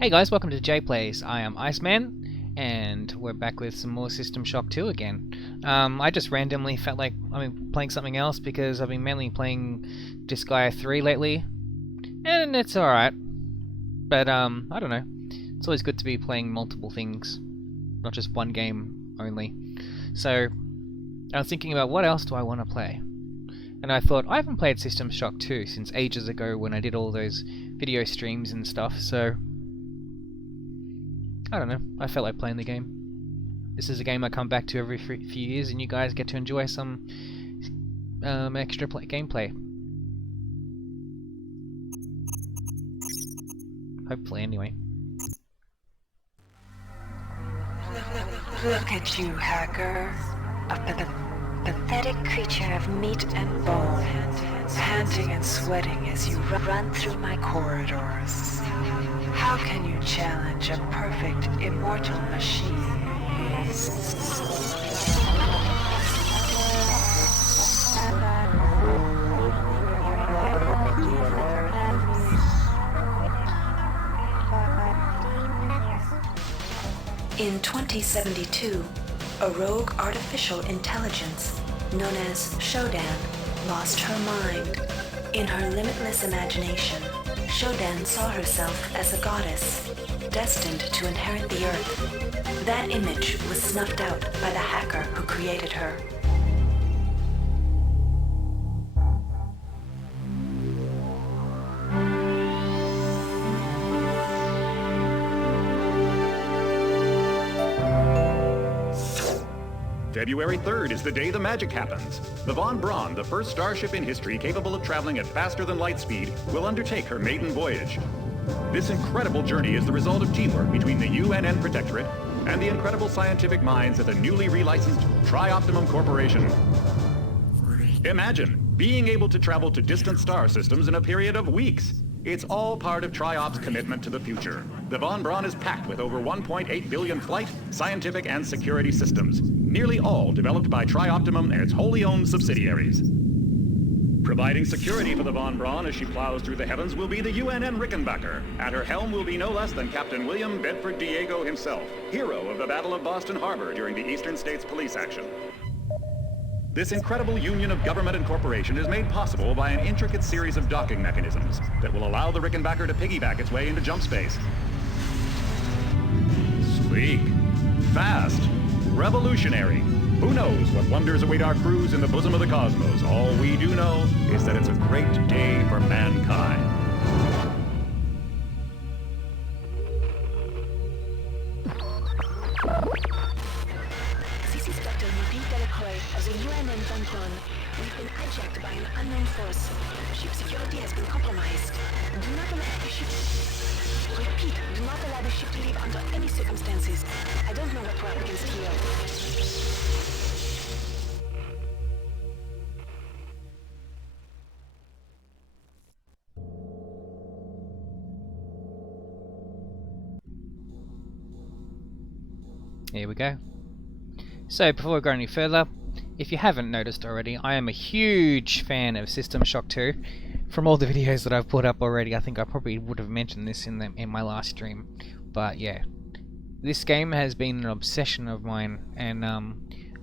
Hey guys, welcome to JPlays. I am Iceman, and we're back with some more System Shock 2 again. I just randomly felt like playing something else because I've been mainly playing Disgaea 3 lately, and it's alright. But I don't know. It's always good to be playing multiple things, not just one game only. So I was thinking about what else do I want to play, and I thought I haven't played System Shock 2 since ages ago when I did all those video streams and stuff. So I don't know, I felt like playing the game. This is a game I come back to every few years, and you guys get to enjoy some extra gameplay. Hopefully, anyway. Look at you, hacker. A pathetic creature of meat and bone, panting and sweating as you run through my corridors. How can you challenge a perfect, immortal machine? In 2072, a rogue artificial intelligence known as Shodan lost her mind. In her limitless imagination, Shodan saw herself as a goddess, destined to inherit the earth. That image was snuffed out by the hacker who created her. February 3rd is the day the magic happens. The Von Braun, the first starship in history capable of traveling at faster than light speed, will undertake her maiden voyage. This incredible journey is the result of teamwork between the UNN Protectorate and the incredible scientific minds at the newly relicensed Tri-Optimum Corporation. Imagine being able to travel to distant star systems in a period of weeks. It's all part of Tri-Op's commitment to the future. The Von Braun is packed with over 1.8 billion flight, scientific, and security systems, nearly all developed by Tri-Optimum and its wholly owned subsidiaries. Providing security for the Von Braun as she plows through the heavens will be the UNN Rickenbacker. At her helm will be no less than Captain William Bedford Diego himself, hero of the Battle of Boston Harbor during the Eastern States Police action. This incredible union of government and corporation is made possible by an intricate series of docking mechanisms that will allow the Rickenbacker to piggyback its way into jump space. Sleek, fast, revolutionary. Who knows what wonders await our crews in the bosom of the cosmos? All we do know is that it's a great day for mankind. Of the UNN Von Braun, we've been hijacked by an unknown force. Ship security has been compromised. Do not allow the ship... Repeat, do not allow the ship to leave under any circumstances. I don't know what we're up against here. Here we go. So, before we go any further, if you haven't noticed already, I am a huge fan of System Shock 2. From all the videos that I've put up already, I think I probably would have mentioned this in my last stream. But yeah, this game has been an obsession of mine, and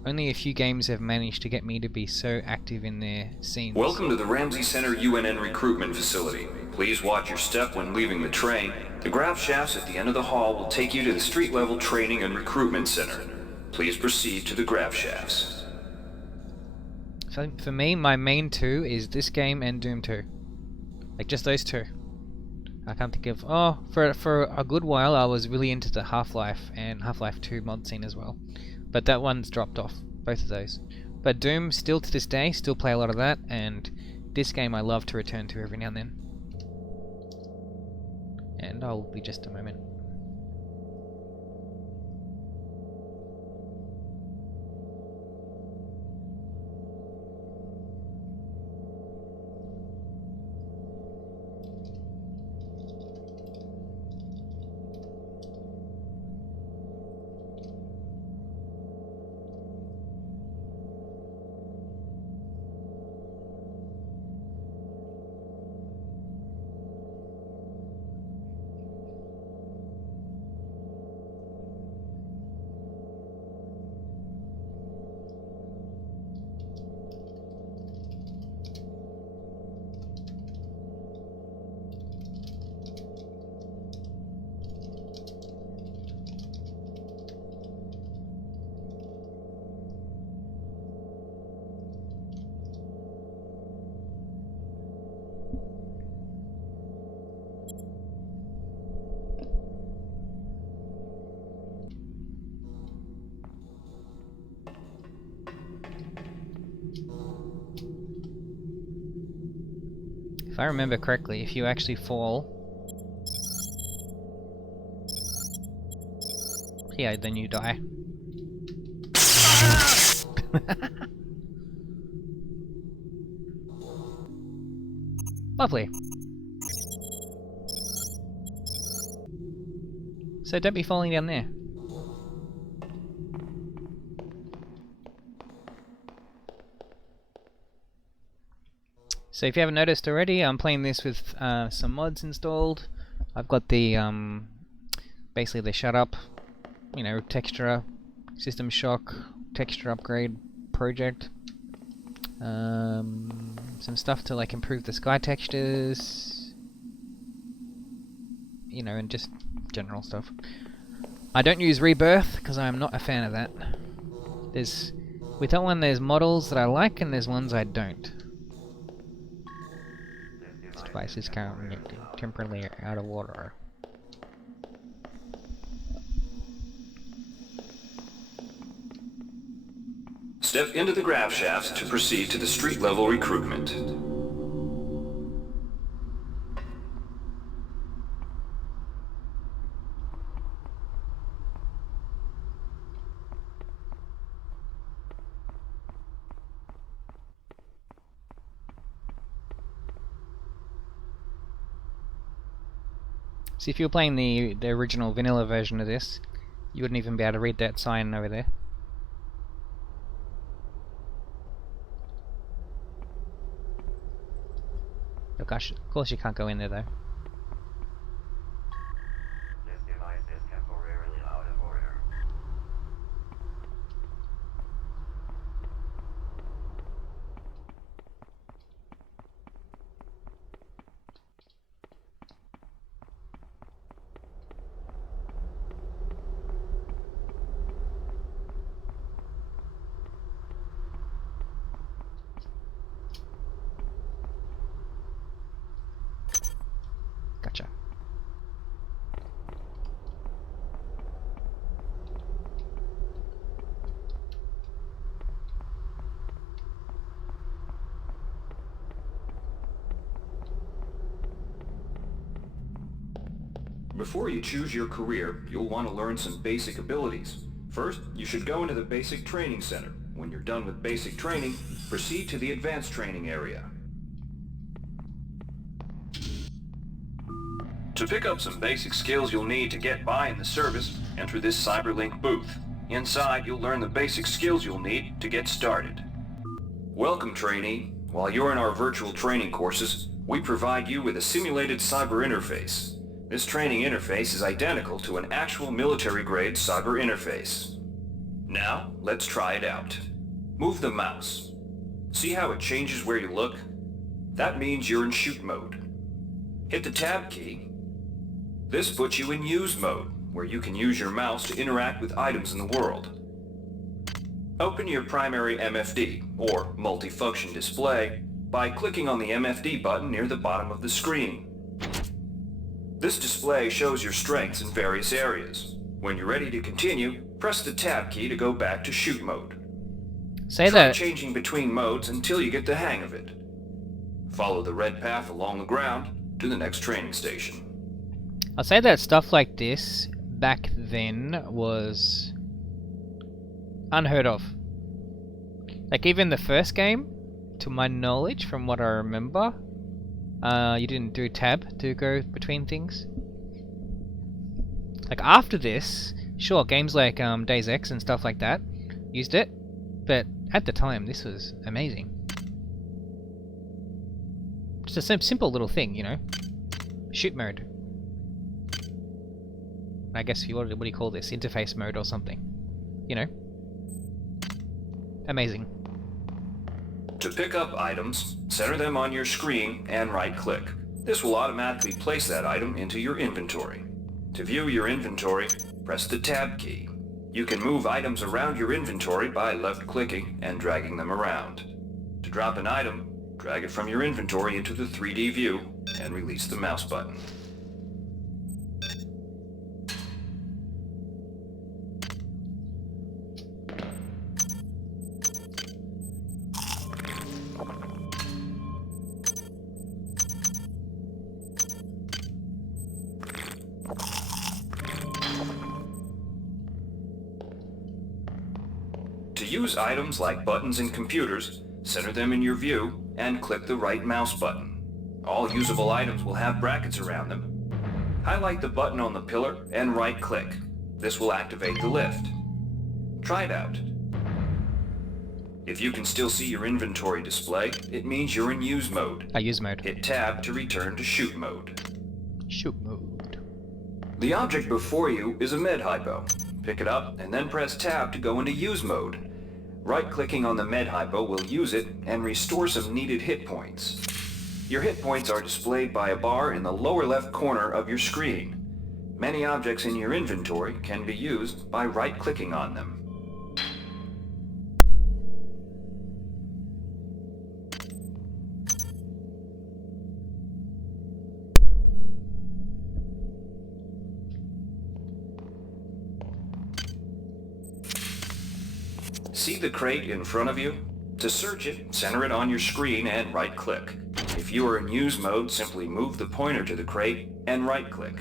only a few games have managed to get me to be so active in their scenes. Welcome to the Ramsey Center UNN recruitment facility. Please watch your step when leaving the train. The grav shafts at the end of the hall will take you to the street-level training and recruitment center. Please proceed to the grav shafts. So for me, my main two is this game and Doom 2. Like, just those two. I can't think of... Oh, for a good while I was really into the Half-Life and Half-Life 2 mod scene as well. But that one's dropped off, both of those. But Doom, still to this day, still play a lot of that, and this game I love to return to every now and then. And I'll be just a moment. If I remember correctly, if you actually fall here, then you die. Lovely. So don't be falling down there. So if you haven't noticed already, I'm playing this with some mods installed. I've got the basically the shut up, you know, texture, system shock, texture upgrade project. Some stuff to like improve the sky textures, you know, and just general stuff. I don't use rebirth because I'm not a fan of that. With that one, there's models that I like and there's ones I don't. This device is currently temporarily out of water. Step into the grav shafts to proceed to the street level recruitment. See, if you were playing the original vanilla version of this, you wouldn't even be able to read that sign over there. Look, of course you can't go in there though. This device is temporarily out of order. Gotcha. Before you choose your career, you'll want to learn some basic abilities. First, you should go into the Basic Training Center. When you're done with basic training, proceed to the Advanced Training area. To pick up some basic skills you'll need to get by in the service, enter this CyberLink booth. Inside, you'll learn the basic skills you'll need to get started. Welcome, trainee. While you're in our virtual training courses, we provide you with a simulated cyber interface. This training interface is identical to an actual military-grade cyber interface. Now, let's try it out. Move the mouse. See how it changes where you look? That means you're in shoot mode. Hit the tab key. This puts you in use mode, where you can use your mouse to interact with items in the world. Open your primary MFD, or multifunction display, by clicking on the MFD button near the bottom of the screen. This display shows your strengths in various areas. When you're ready to continue, press the tab key to go back to shoot mode. Say Try that. changing between modes until you get the hang of it. Follow the red path along the ground to the next training station. I'll say that stuff like this back then was unheard of. Like even the first game, to my knowledge, from what I remember, you didn't do tab to go between things. Like after this, sure, games like Days X and stuff like that used it, but at the time this was amazing. Just a simple little thing, you know. Shoot mode. I guess what do you call this? Interface mode or something. You know. Amazing. To pick up items, center them on your screen and right-click. This will automatically place that item into your inventory. To view your inventory, press the tab key. You can move items around your inventory by left-clicking and dragging them around. To drop an item, drag it from your inventory into the 3D view and release the mouse button. use items like buttons and computers, center them in your view and click the right mouse button. All usable items will have brackets around them. Highlight the button on the pillar and right-click. This will activate the lift. Try it out. If you can still see your inventory display, it means you're in use mode. Use mode. Hit tab to return to shoot mode. Shoot mode. The object before you is a med hypo. Pick it up and then press tab to go into use mode. Right-clicking on the med hypo will use it and restore some needed hit points. Your hit points are displayed by a bar in the lower left corner of your screen. Many objects in your inventory can be used by right-clicking on them. See the crate in front of you? To search it, center it on your screen and right-click. If you are in use mode, simply move the pointer to the crate and right-click.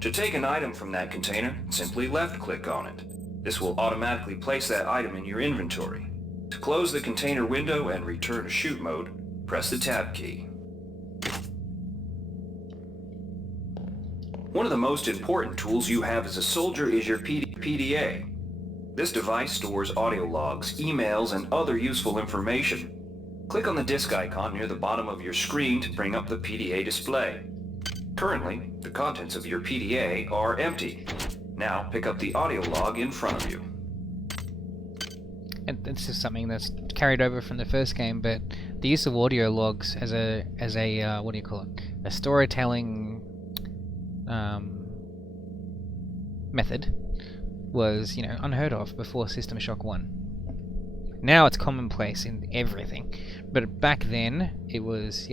To take an item from that container, simply left-click on it. This will automatically place that item in your inventory. To close the container window and return to shoot mode, press the tab key. One of the most important tools you have as a soldier is your PDA. This device stores audio logs, emails, and other useful information. Click on the disk icon near the bottom of your screen to bring up the PDA display. Currently, the contents of your PDA are empty. Now pick up the audio log in front of you. And this is something that's carried over from the first game, but the use of audio logs as a what do you call it? A storytelling method was, unheard of before System Shock 1. Now it's commonplace in everything, but back then it was,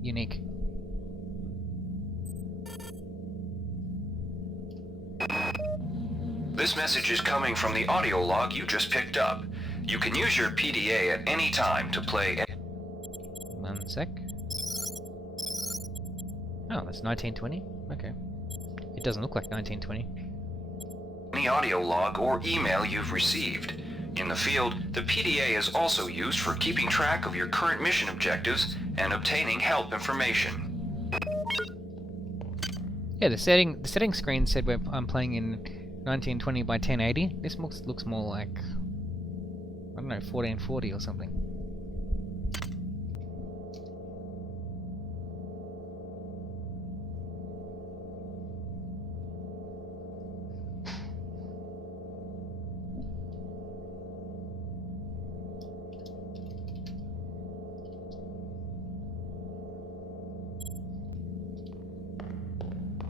unique. This message is coming from the audio log you just picked up. You can use your PDA at any time to play. 1 sec. Oh, that's 1920? Okay. It doesn't look like 1920. Any audio log or email you've received. In the field, the PDA is also used for keeping track of your current mission objectives and obtaining help information. Yeah, the setting screen said I'm playing in 1920 by 1080. This looks more like, I don't know, 1440 or something.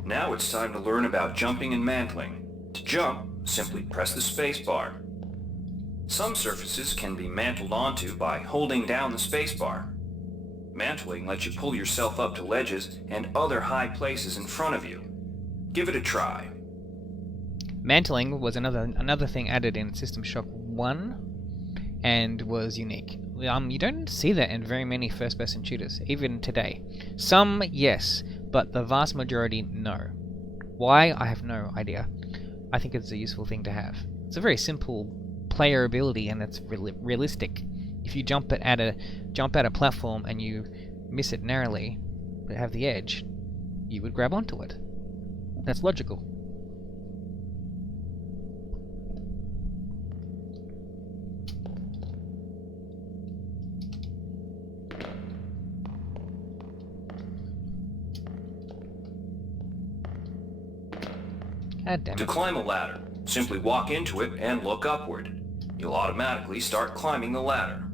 Now it's time to learn about jumping and mantling. To jump, simply press the space bar. Some surfaces can be mantled onto by holding down the space bar. Mantling lets you pull yourself up to ledges and other high places in front of you. Give it a try. Mantling was another thing added in System Shock 1 and was unique. You don't see that in very many first-person shooters, even today. Some, yes, but the vast majority, no. Why? I have no idea. I think it's a useful thing to have. It's a very simple player ability, and it's realistic. If you jump at a platform and you miss it narrowly, but have the edge, you would grab onto it. That's logical. God damn it. To climb a ladder, simply walk into it and look upward. You'll automatically start climbing the ladder.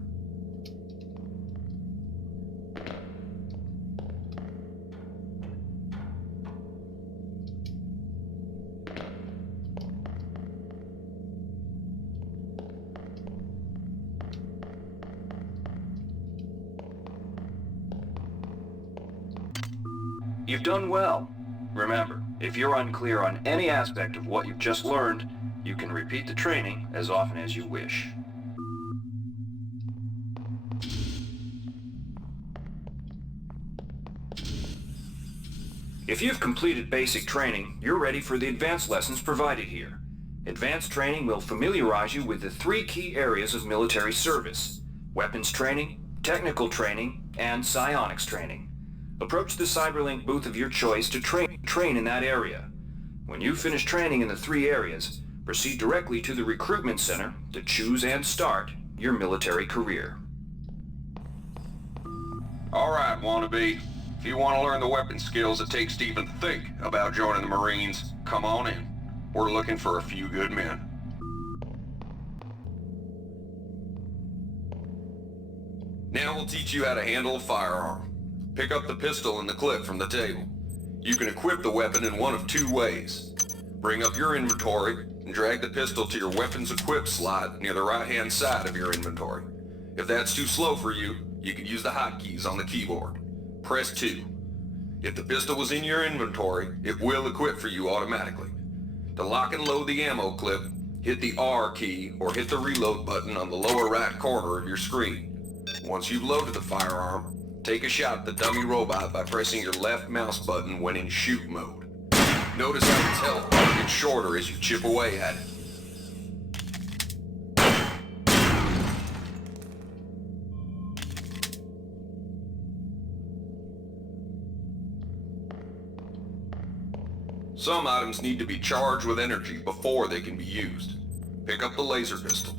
You've done well. Remember, if you're unclear on any aspect of what you've just learned, you can repeat the training as often as you wish. If you've completed basic training, you're ready for the advanced lessons provided here. Advanced training will familiarize you with the 3 key areas of military service: weapons training, technical training, and psionics training. Approach the Cyberlink booth of your choice to train in that area. When you finish training in the 3 areas, proceed directly to the recruitment center to choose and start your military career. Alright, wannabe. If you want to learn the weapon skills it takes to even think about joining the Marines, come on in. We're looking for a few good men. Now we'll teach you how to handle a firearm. Pick up the pistol and the clip from the table. You can equip the weapon in one of 2 ways. Bring up your inventory and drag the pistol to your weapons equip slot near the right-hand side of your inventory. If that's too slow for you, you can use the hotkeys on the keyboard. Press 2. If the pistol was in your inventory, it will equip for you automatically. To lock and load the ammo clip, hit the R key or hit the reload button on the lower right corner of your screen. Once you've loaded the firearm, take a shot at the dummy robot by pressing your left mouse button when in shoot mode. Notice how its health bar gets shorter as you chip away at it. Some items need to be charged with energy before they can be used. Pick up the laser pistol.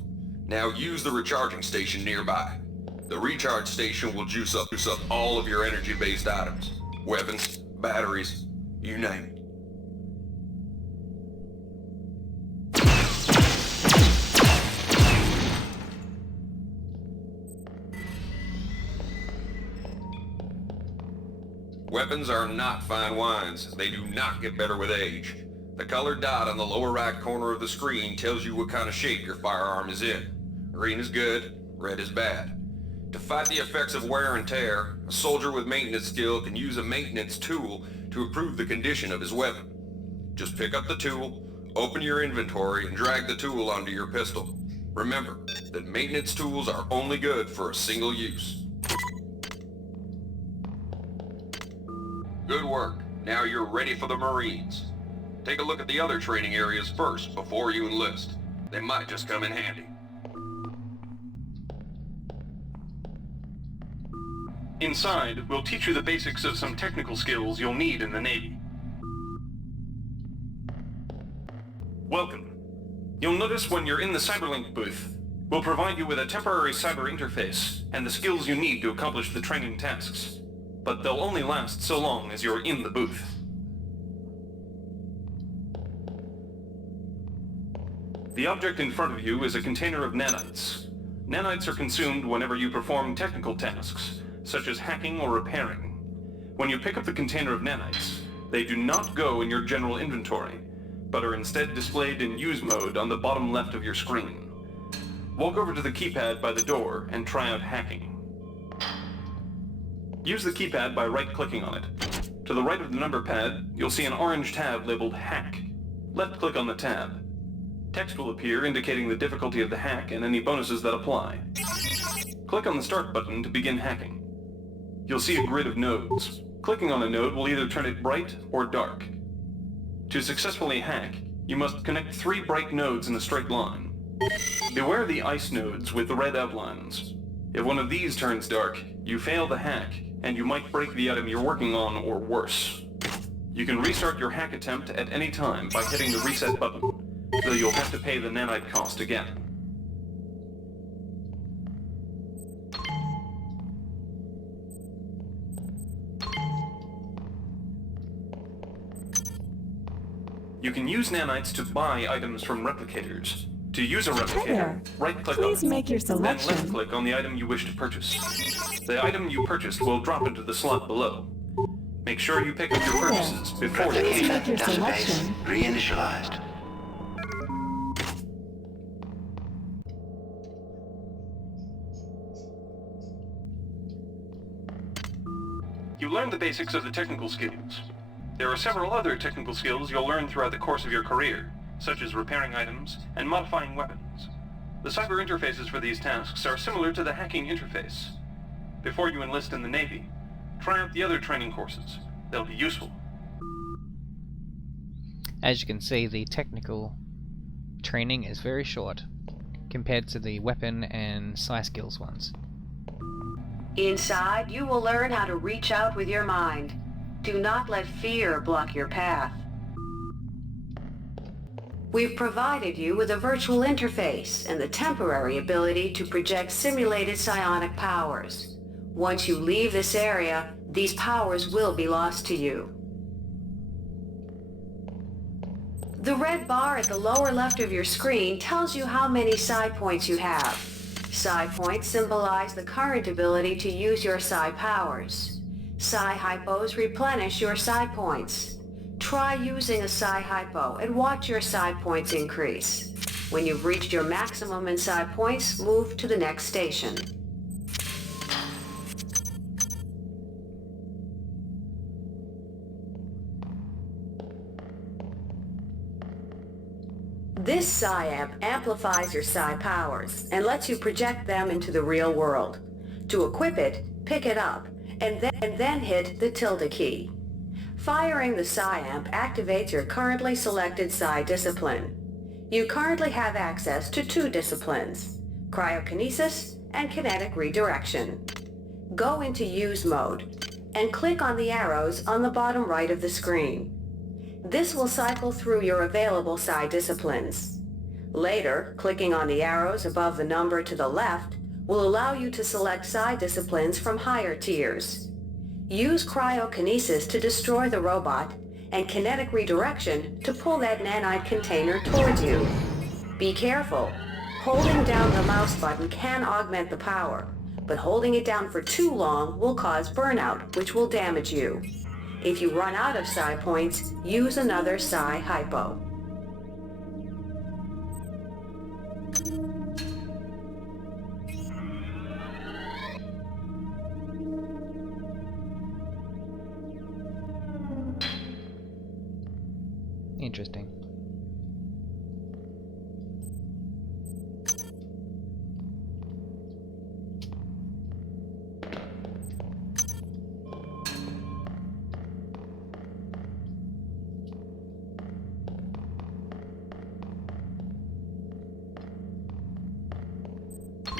Now use the recharging station nearby. The recharge station will juice up all of your energy-based items. Weapons, batteries, you name it. Weapons are not fine wines. They do not get better with age. The colored dot on the lower right corner of the screen tells you what kind of shape your firearm is in. Green is good, red is bad. To fight the effects of wear and tear, a soldier with maintenance skill can use a maintenance tool to improve the condition of his weapon. Just pick up the tool, open your inventory, and drag the tool onto your pistol. Remember that maintenance tools are only good for a single use. Good work. Now you're ready for the Marines. Take a look at the other training areas first before you enlist. They might just come in handy. Inside, we'll teach you the basics of some technical skills you'll need in the Navy. Welcome. You'll notice when you're in the Cyberlink booth, we'll provide you with a temporary cyber interface and the skills you need to accomplish the training tasks. But they'll only last so long as you're in the booth. The object in front of you is a container of nanites. Nanites are consumed whenever you perform technical tasks, such as hacking or repairing. When you pick up the container of nanites, they do not go in your general inventory, but are instead displayed in use mode on the bottom left of your screen. Walk over to the keypad by the door and try out hacking. Use the keypad by right-clicking on it. To the right of the number pad, you'll see an orange tab labeled Hack. Left-click on the tab. Text will appear indicating the difficulty of the hack and any bonuses that apply. Click on the Start button to begin hacking. You'll see a grid of nodes. Clicking on a node will either turn it bright or dark. To successfully hack, you must connect 3 bright nodes in a straight line. Beware the ice nodes with the red outlines. If one of these turns dark, you fail the hack, and you might break the item you're working on or worse. You can restart your hack attempt at any time by hitting the reset button, though you'll have to pay the nanite cost again. You can use nanites to buy items from replicators. To use a replicator, right-click on it, make your then selection. left-click on the item you wish to purchase. The item you purchased will drop into the slot below. Make sure you pick up your purchases before you leave. Make your selection. Reinitialized. You learn the basics of the technical skills. There are several other technical skills you'll learn throughout the course of your career, such as repairing items and modifying weapons. The cyber interfaces for these tasks are similar to the hacking interface. Before you enlist in the Navy, try out the other training courses. They'll be useful. As you can see, the technical training is very short compared to the weapon and psi skills ones. Inside, you will learn how to reach out with your mind. Do not let fear block your path. We've provided you with a virtual interface and the temporary ability to project simulated psionic powers. Once you leave this area, these powers will be lost to you. The red bar at the lower left of your screen tells you how many psi points you have. Psi points symbolize the current ability to use your psi powers. Psi hypos replenish your psi points. Try using a psi hypo and watch your psi points increase. When you've reached your maximum in psi points, move to the next station. This psi amp amplifies your psi powers and lets you project them into the real world. To equip it, pick it up, and then hit the tilde key. Firing the psi amp activates your currently selected psi discipline. You currently have access to 2 disciplines, cryokinesis and kinetic redirection. Go into use mode and click on the arrows on the bottom right of the screen. This will cycle through your available psi disciplines. Later, clicking on the arrows above the number to the left will allow you to select psi disciplines from higher tiers. Use cryokinesis to destroy the robot and kinetic redirection to pull that nanite container towards you. Be careful. Holding down the mouse button can augment the power, but holding it down for too long will cause burnout, which will damage you. If you run out of psi points, use another psi hypo. Interesting.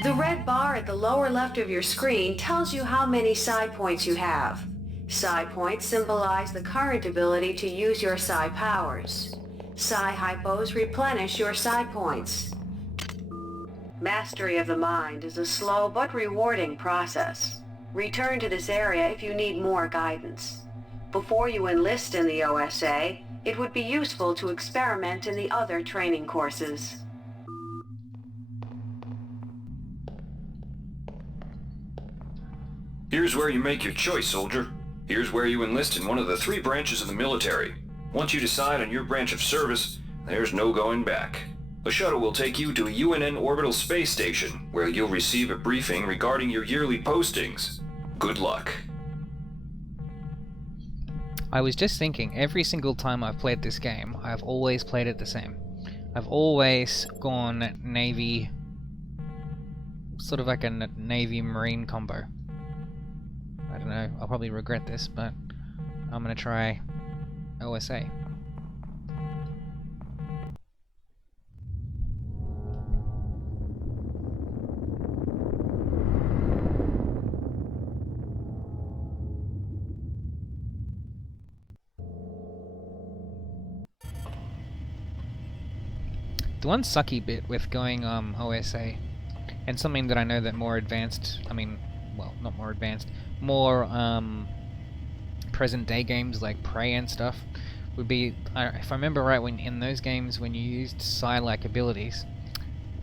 The red bar at the lower left of your screen tells you how many psi points you have. Psi points symbolize the current ability to use your psi powers. Psi hypos replenish your psi points. Mastery of the mind is a slow but rewarding process. Return to this area if you need more guidance. Before you enlist in the OSA, it would be useful to experiment in the other training courses. Here's where you make your choice, soldier. Here's where you enlist in one of the 3 branches of the military. Once you decide on your branch of service, there's no going back. A shuttle will take you to a UNN orbital space station, where you'll receive a briefing regarding your yearly postings. Good luck. I was just thinking, every single time I've played this game, I've always played it the same. I've always gone Navy, sort of like a Navy-Marine combo. I don't know, I'll probably regret this, but I'm gonna try OSA. The one sucky bit with going OSA, and something that I know that more advanced, well, not more advanced, more present day games like Prey and stuff would be, if I remember right, when in those games when you used psi-like abilities,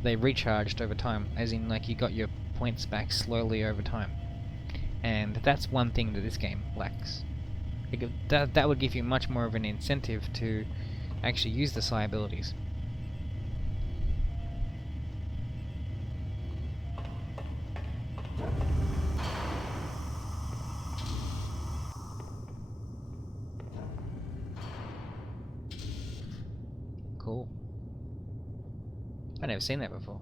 they recharged over time, as in like you got your points back slowly over time. And that's one thing that this game lacks. That would give you much more of an incentive to actually use the psi abilities. Cool. I've never seen that before.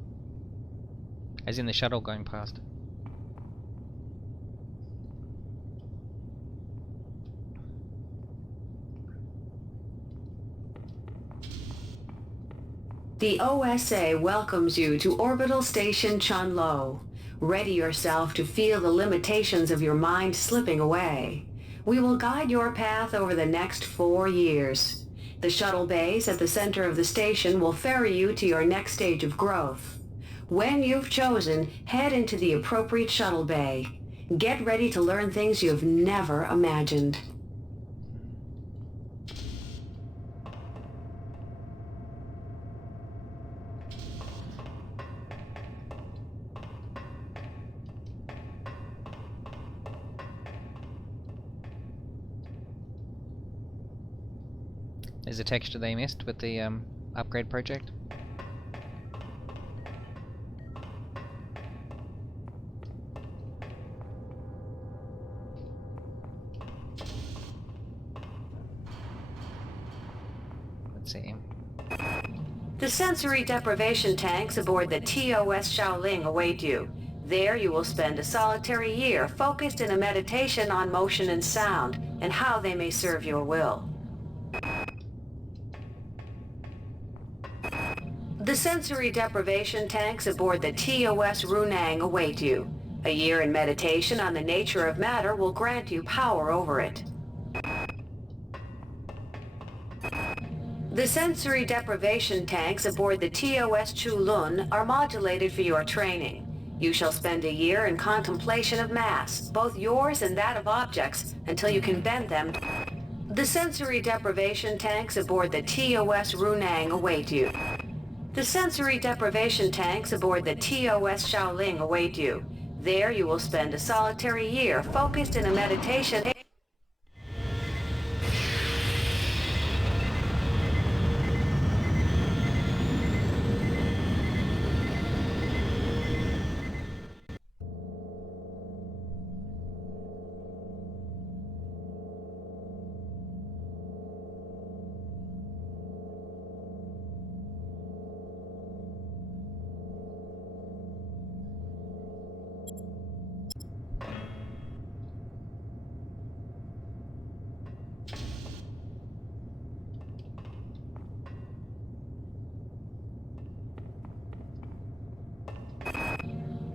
As in the shuttle going past. The OSA welcomes you to Orbital Station Chunlo. Ready yourself to feel the limitations of your mind slipping away. We will guide your path over the next 4 years. The shuttle bays at the center of the station will ferry you to your next stage of growth. When you've chosen, head into the appropriate shuttle bay. Get ready to learn things you've never imagined. There's a texture they missed with the upgrade project. Let's see. The sensory deprivation tanks aboard the TOS Shaoling await you. There you will spend a solitary year focused in a meditation on motion and sound and how they may serve your will. The sensory deprivation tanks aboard the TOS Runang await you. A year in meditation on the nature of matter will grant you power over it. The sensory deprivation tanks aboard the TOS Chulun are modulated for your training. You shall spend a year in contemplation of mass, both yours and that of objects, until you can bend them. The sensory deprivation tanks aboard the TOS Runang await you. The sensory deprivation tanks aboard the TOS Shaoling await you. There you will spend a solitary year focused in a meditation.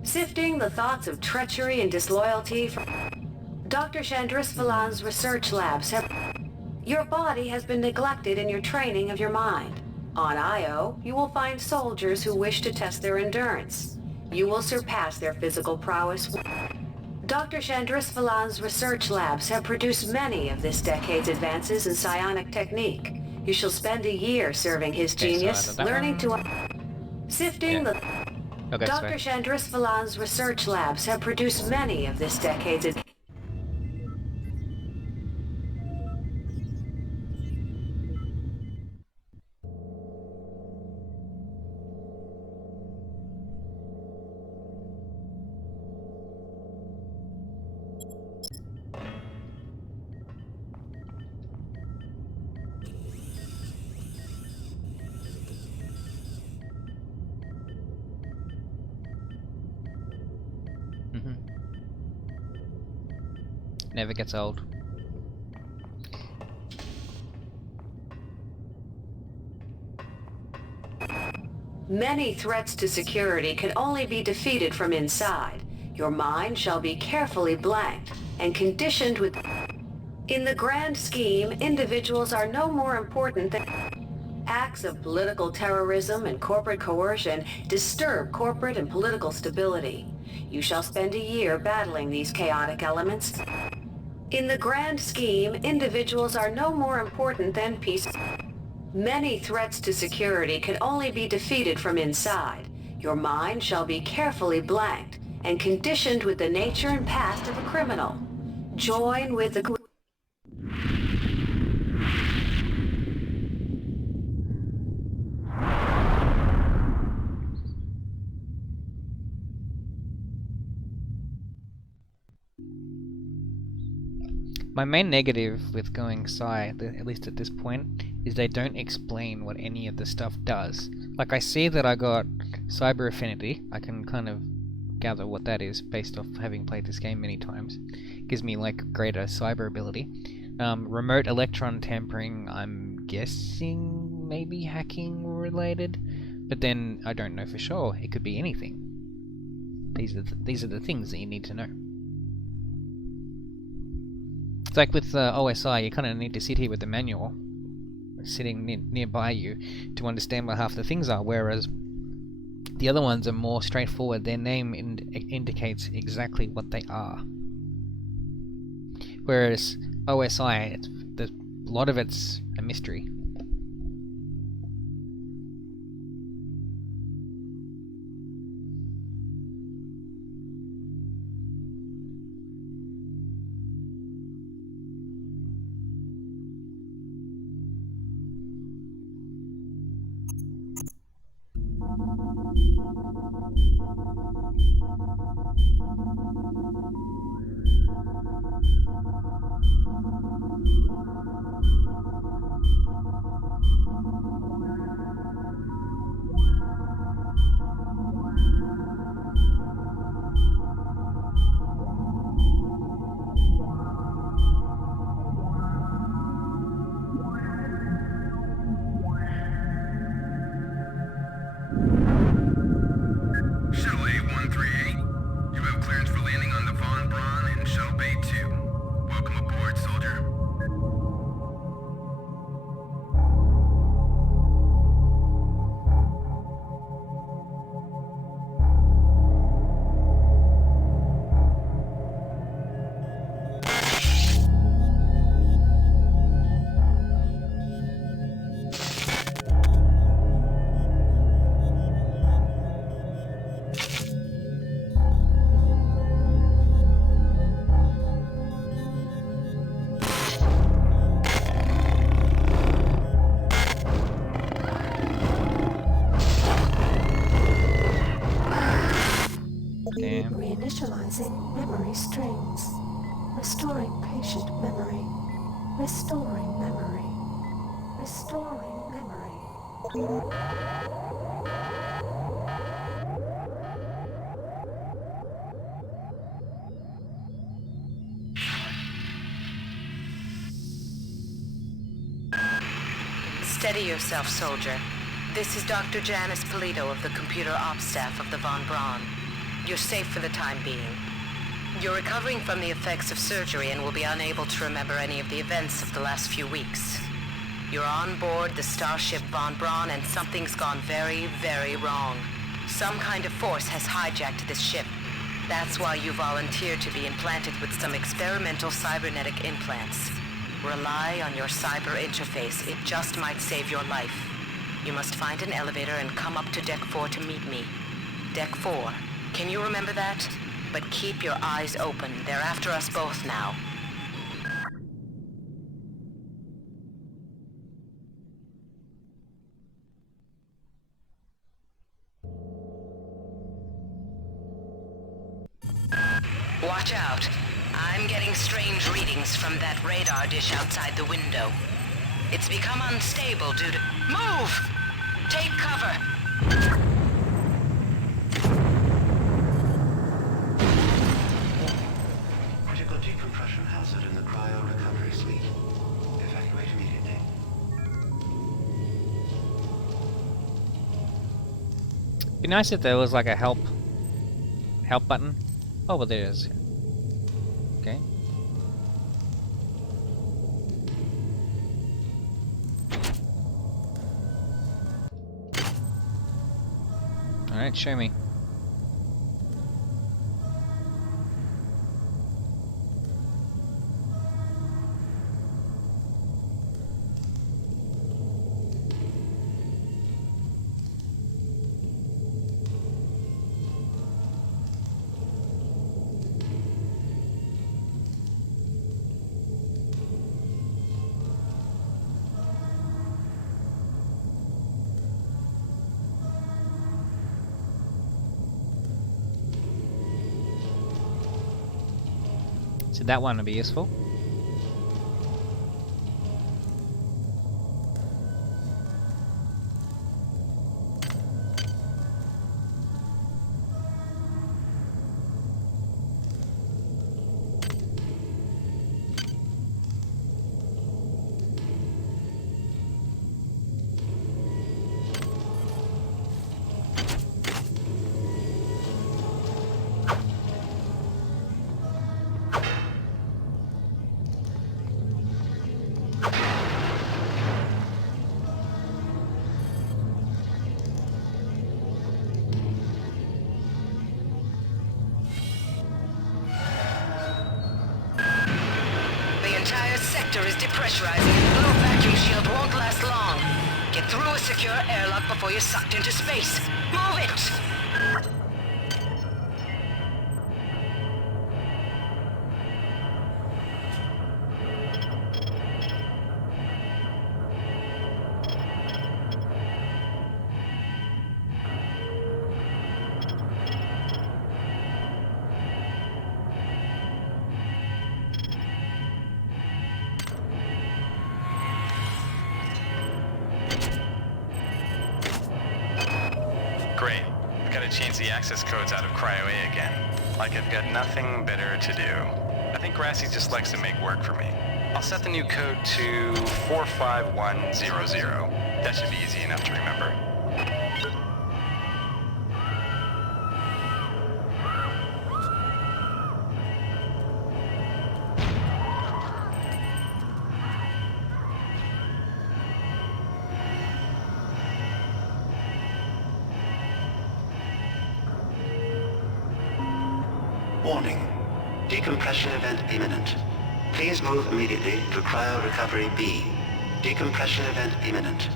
Sifting the thoughts of treachery and disloyalty from Dr. Chandris Valan's research labs have... Your body has been neglected in your training of your mind. On Io, you will find soldiers who wish to test their endurance. You will surpass their physical prowess. Dr. Chandris Valan's research labs have produced many of this decade's advances in psionic technique. You shall spend a year serving his genius, learning to... Sifting the... Okay, Dr. Chandris Valan's research labs have produced many of this decade's... Never gets old. Many threats to security can only be defeated from inside. Your mind shall be carefully blanked and conditioned with... In the grand scheme, individuals are no more important than... Acts of political terrorism and corporate coercion disturb corporate and political stability. You shall spend a year battling these chaotic elements. In the grand scheme, individuals are no more important than peace. Many threats to security can only be defeated from inside. Your mind shall be carefully blanked and conditioned with the nature and past of a criminal. Join with the... My main negative with going Psi, at least at this point, is they don't explain what any of the stuff does. Like, I see that I got Cyber Affinity. I can kind of gather what that is based off having played this game many times. Gives me, like, greater cyber ability. Remote electron tampering, I'm guessing maybe hacking related. But then I don't know for sure. It could be anything. These are the things that you need to know. It's like with OSI, you kind of need to sit here with the manual sitting nearby you to understand what half the things are, whereas the other ones are more straightforward. Their name indicates exactly what they are. Whereas OSI, a lot of it's a mystery. Shuttle A-138, you have clearance for landing on the Von Braun in Shuttle Bay 2. Welcome aboard, soldier. Damn. Reinitializing memory strings. Restoring patient memory. Restoring memory. Restoring memory. Steady yourself, soldier. This is Dr. Janice Polito of the computer ops staff of the Von Braun. You're safe for the time being. You're recovering from the effects of surgery and will be unable to remember any of the events of the last few weeks. You're on board the starship Von Braun and something's gone very, very wrong. Some kind of force has hijacked this ship. That's why you volunteered to be implanted with some experimental cybernetic implants. Rely on your cyber interface. It just might save your life. You must find an elevator and come up to Deck 4 to meet me. Deck 4. Can you remember that? But keep your eyes open. They're after us both now. Watch out. I'm getting strange readings from that radar dish outside the window. It's become unstable due to... Move! Take cover! Critical decompression hazard in the cryo recovery suite. Evacuate immediately. Be nice if there was like a help button. Oh, well, there it is. Okay. Alright, show me. So that one would be useful. depressurizing and the low vacuum shield won't last long. Get through a secure airlock before you're sucked into space. Move it! Great. I've got to change the access codes out of Cryo A again. Like I've got nothing better to do. I think Grassy just likes to make work for me. I'll set the new code to 45100. That should be easy enough to remember. Warning. Decompression event imminent. Please move immediately to Cryo Recovery B. Decompression event imminent.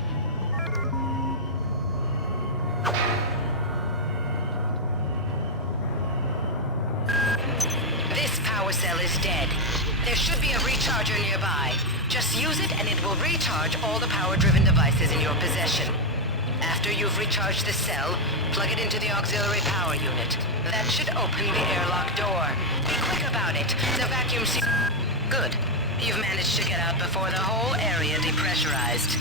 This power cell is dead. There should be a recharger nearby. Just use it and it will recharge all the power-driven devices in your possession. After you've recharged the cell, plug it into the auxiliary power unit. That should open the airlock door. Be quick about it. The vacuum seal... Good. You've managed to get out before the whole area depressurized.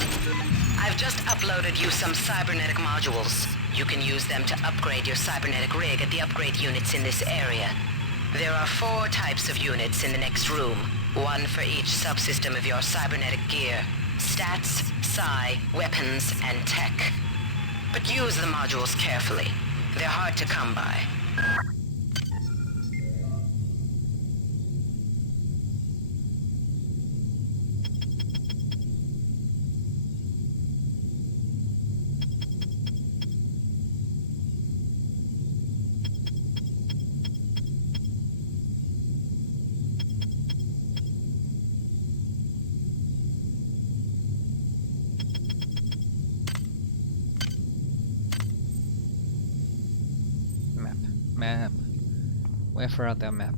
I've just uploaded you some cybernetic modules. You can use them to upgrade your cybernetic rig at the upgrade units in this area. There are 4 types of units in the next room. 1 for each subsystem of your cybernetic gear. Stats, psi, weapons, and tech. But use the modules carefully. They're hard to come by. Map. Where far out that map?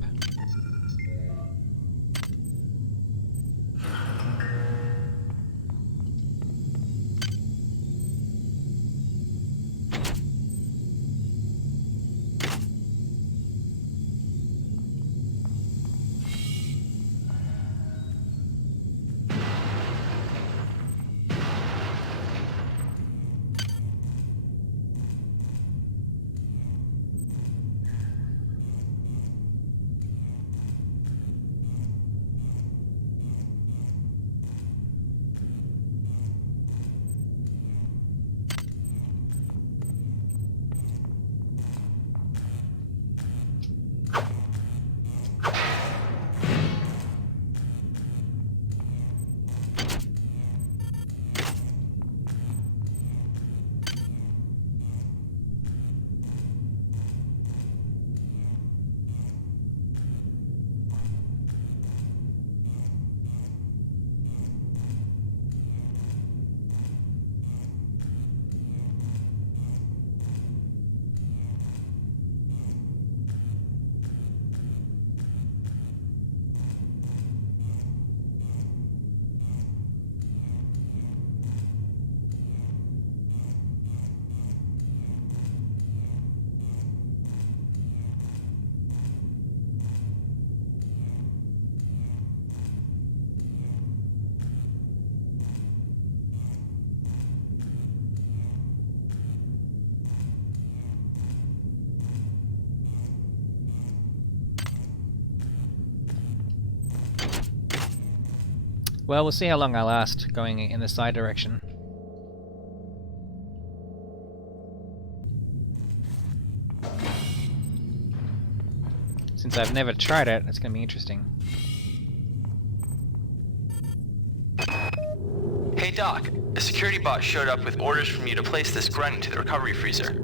Well, we'll see how long I last going in the side direction. Since I've never tried it, it's going to be interesting. Hey Doc, a security bot showed up with orders from you to place this grunt into the recovery freezer.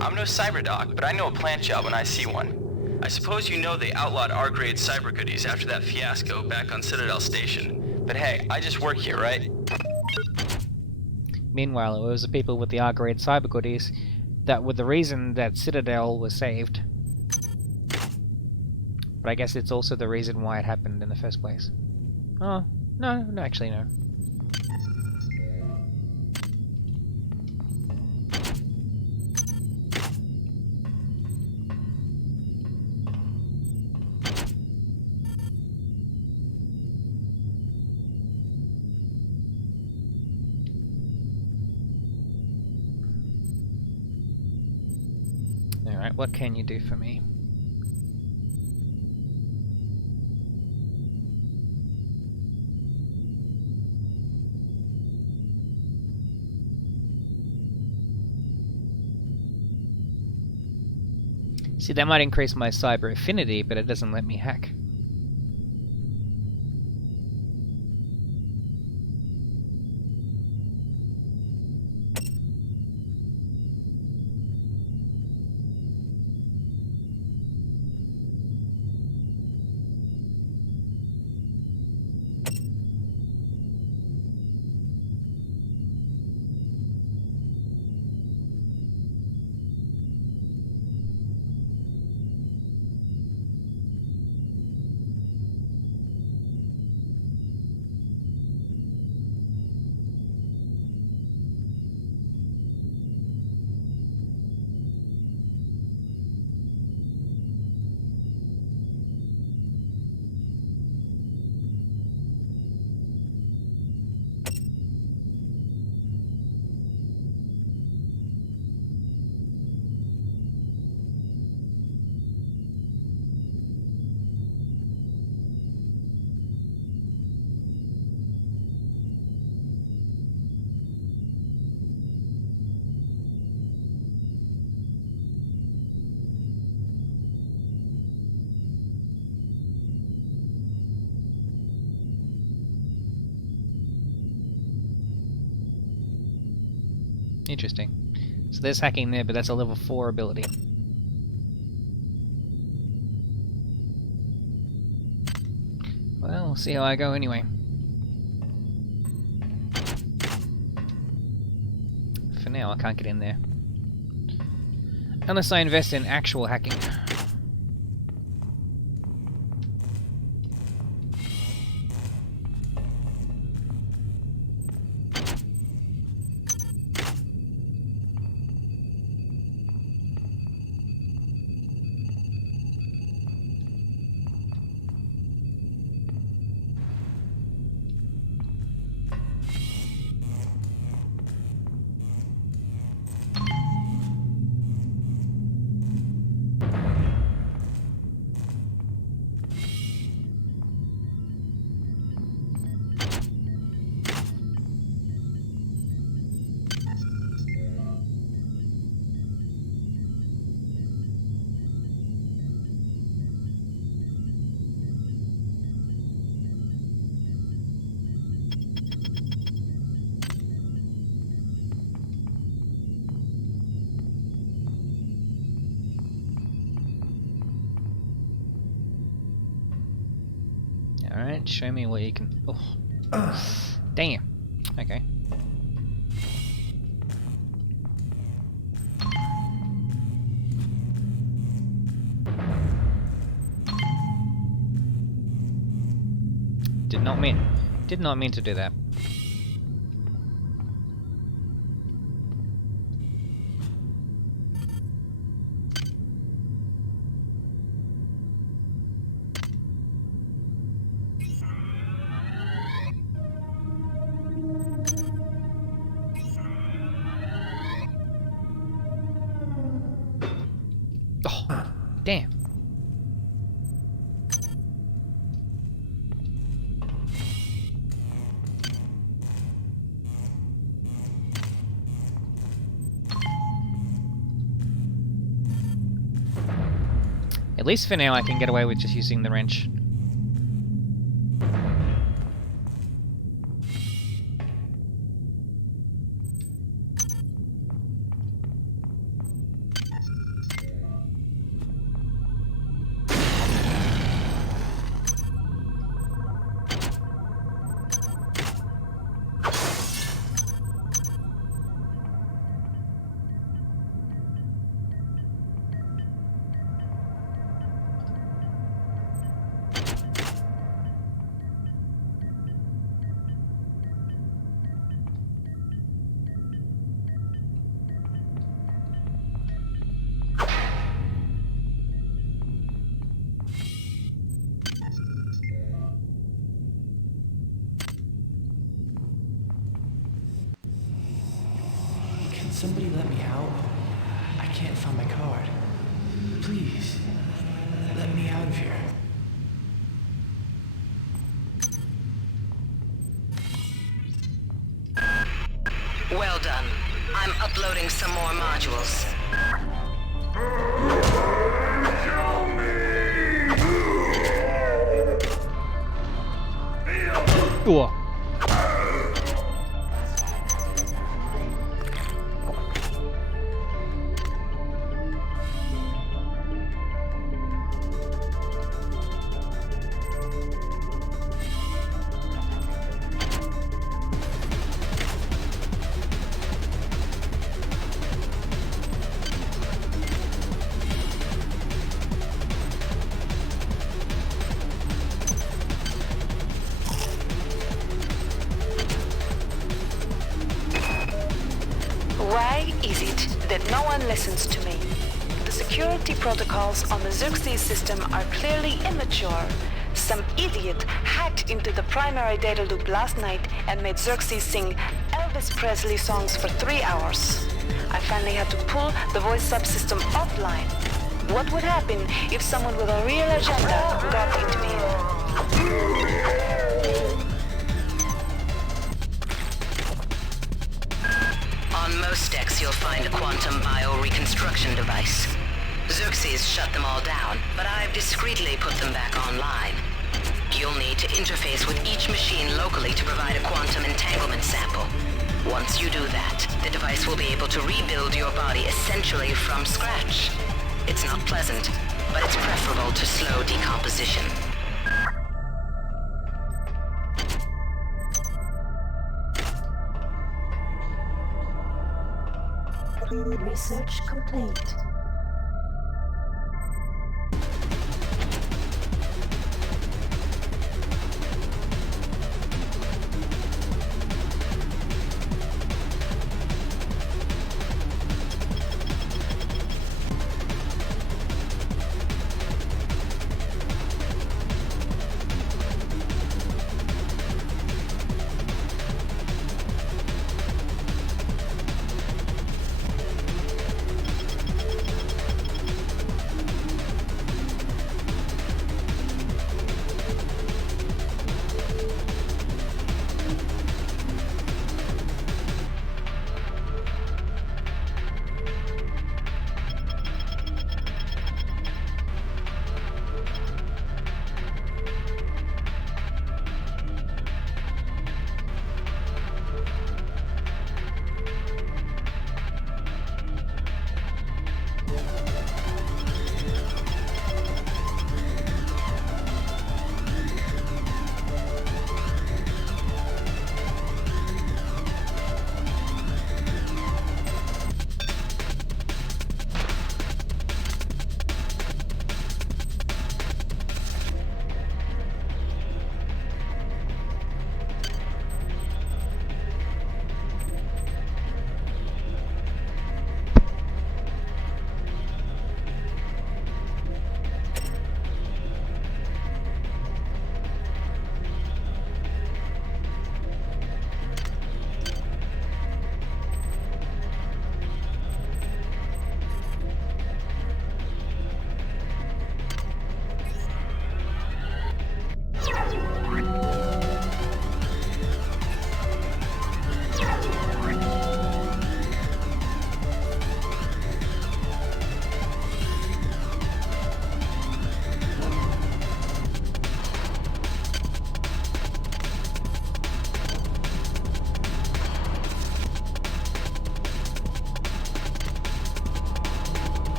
I'm no cyber doc, but I know a plant job when I see one. I suppose you know they outlawed R-grade cyber goodies after that fiasco back on Citadel Station. But hey, I just work here, right? Meanwhile, it was the people with the R-grade cyber goodies that were the reason that Citadel was saved. But I guess it's also the reason why it happened in the first place. Oh, no, actually no. Alright, what can you do for me? See, that might increase my cyber affinity, but it doesn't let me hack. Interesting. So there's hacking there, but that's a level 4 ability. Well, we'll see how I go anyway. For now, I can't get in there. Unless I invest in actual hacking. Alright, show me what you can... Oh. Damn. Okay. Did not mean to do that. Oh, damn. At least for now I can get away with just using the wrench. somebody let me out? I can't find my card. Please, let me out of here. Well done. I'm uploading some more modules. Ooh. Why is it that no one listens to me? The security protocols on the Xerxes system are clearly immature. Some idiot hacked into the primary data loop last night and made Xerxes sing Elvis Presley songs for 3 hours. I finally had to pull the voice subsystem offline. What would happen if someone with a real agenda got into me? On most decks, you'll find a quantum bioreconstruction device. Xerxes shut them all down, but I've discreetly put them back online. You'll need to interface with each machine locally to provide a quantum entanglement sample. Once you do that, the device will be able to rebuild your body essentially from scratch. It's not pleasant, but it's preferable to slow decomposition. Research complete.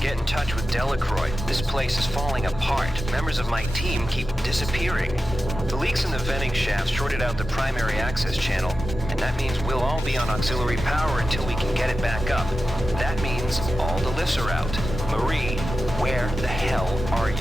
Get in touch with Delacroix. This place is falling apart. Members of my team keep disappearing. The leaks in the venting shaft shorted out the primary access channel, and that means we'll all be on auxiliary power until we can get it back up. That means all the lifts are out. Marie, where the hell are you?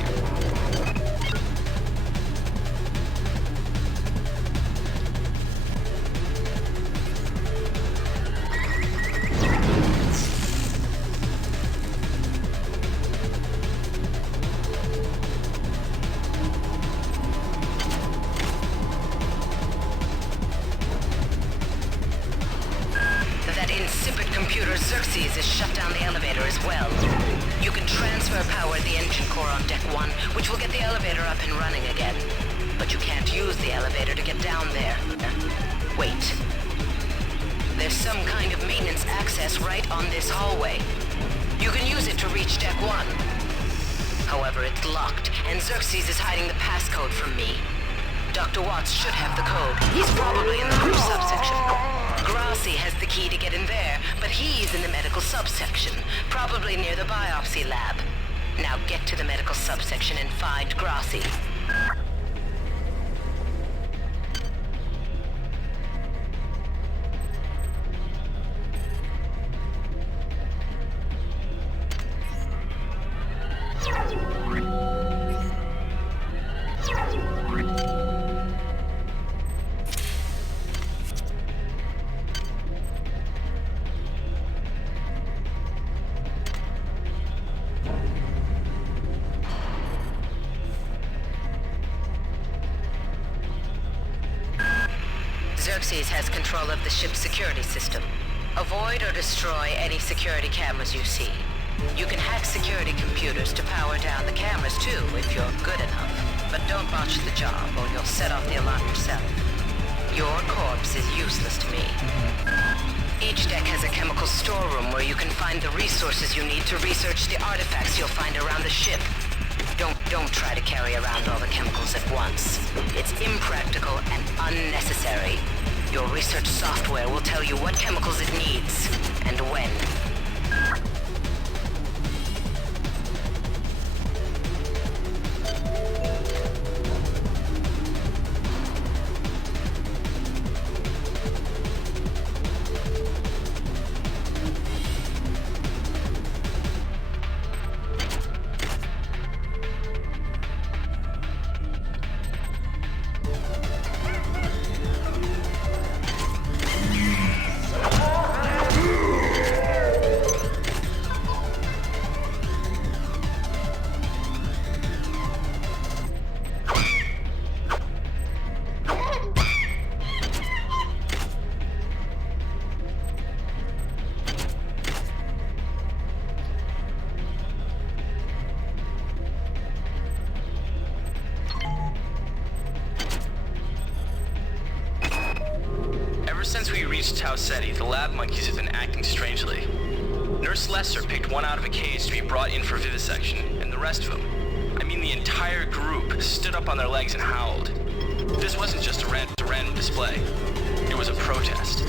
Xerxes has shut down the elevator as well. You can transfer power to the engine core on Deck 1, which will get the elevator up and running again. But you can't use the elevator to get down there. Wait. There's some kind of maintenance access right on this hallway. You can use it to reach Deck 1. However, it's locked, and Xerxes is hiding the passcode from me. Dr. Watts should have the code. He's probably in the crew subsection. Grassi has the key to get in there, but he's in the medical subsection, probably near the biopsy lab. Now get to the medical subsection and find Grassi. Xerxes has control of the ship's security system. Avoid or destroy any security cameras you see. You can hack security computers to power down the cameras too, if you're good enough. But don't botch the job, or you'll set off the alarm yourself. Your corpse is useless to me. Each deck has a chemical storeroom where you can find the resources you need to research the artifacts you'll find around the ship. Don't try to carry around all the chemicals at once. It's impractical and unnecessary. Your research software will tell you what chemicals it needs, and when. Ever since we reached Tau Ceti, the lab monkeys have been acting strangely. Nurse Lester picked one out of a cage to be brought in for vivisection, and the rest of them, I mean the entire group, stood up on their legs and howled. This wasn't just a random display. It was a protest.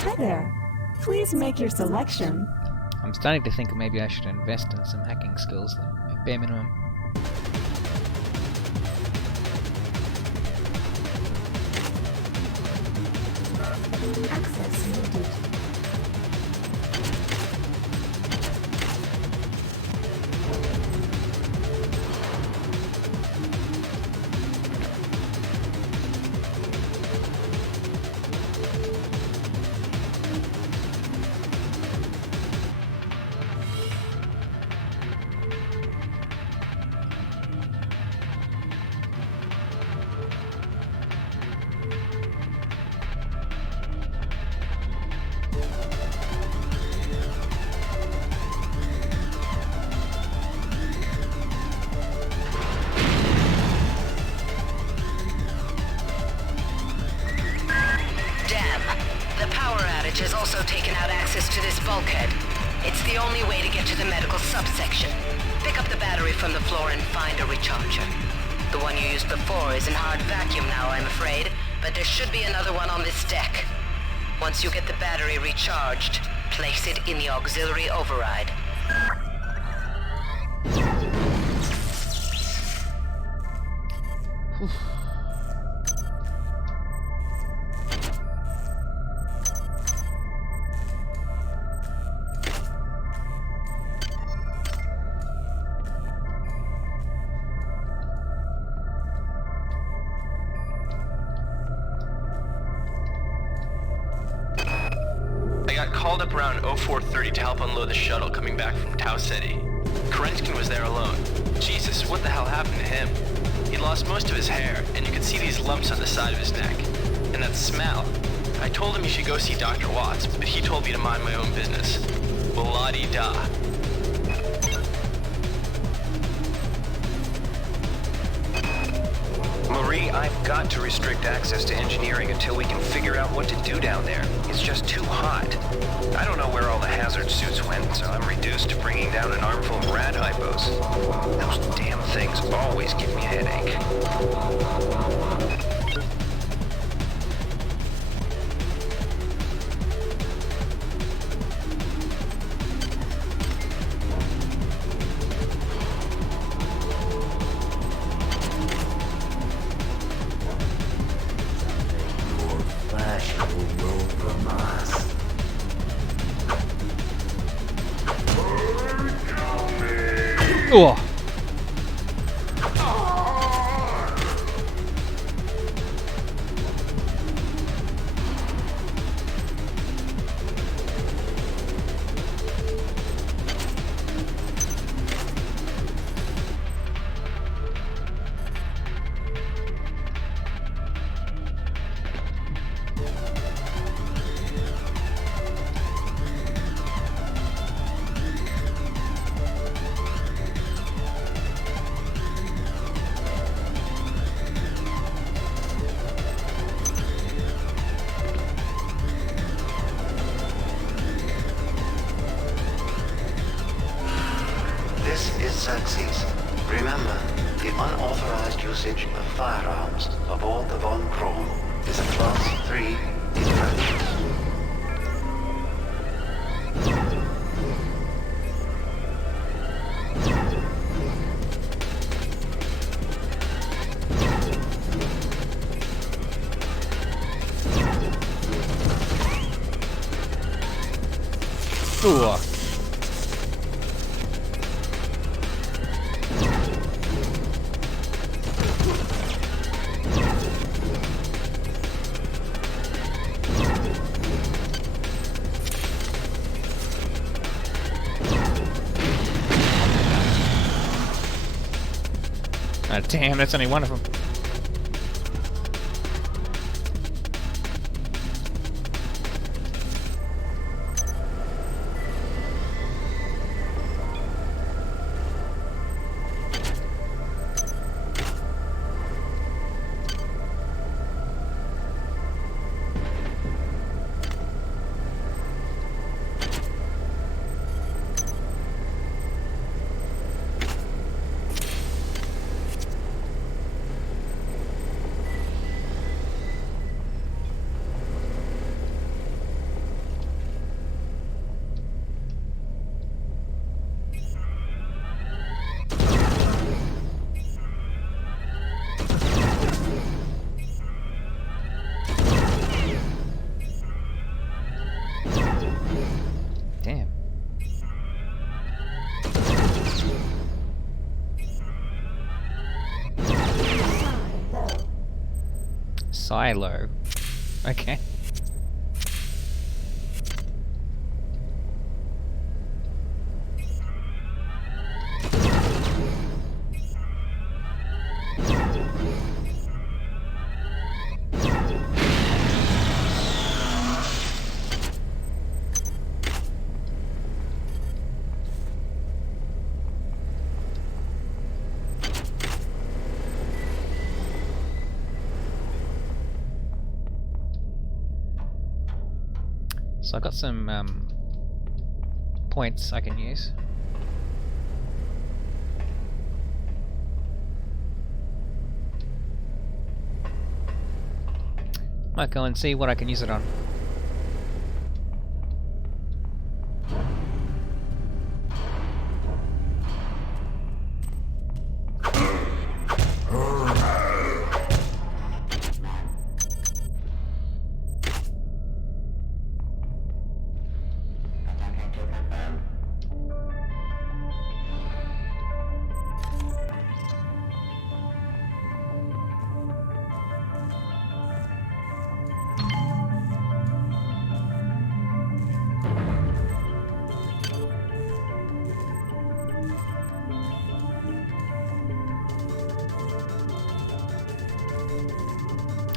Hi there. Please make your selection. I'm starting to think maybe I should invest in some hacking skills, though, at bare minimum. Access needed. only way to get to the medical subsection. Pick up the battery from the floor and find a recharger. The one you used before is in hard vacuum now, I'm afraid, but there should be another one on this deck. Once you get the battery recharged, place it in the auxiliary override. Called up around 0430 to help unload the shuttle coming back from Tau Ceti. Kerenskin was there alone. Jesus, what the hell happened to him? He'd lost most of his hair, and you could see these lumps on the side of his neck. And that smell. I told him he should go see Dr. Watts, but he told me to mind my own business. Well, la-di-da. Marie, I've got to restrict access to engineering until we can figure out what to do down there. It's just too hot. I don't know where all the hazard suits went, so I'm reduced to bringing down an armful of rad hypos. Those damn things always give me a headache. Oh. Remember, the unauthorized usage of firearms aboard the Von Braun is a Class 3 infraction. Ooh. Ah, damn, that's only one of them. Damn. Silo. Okay. So I got some points I can use. Might go and see what I can use it on.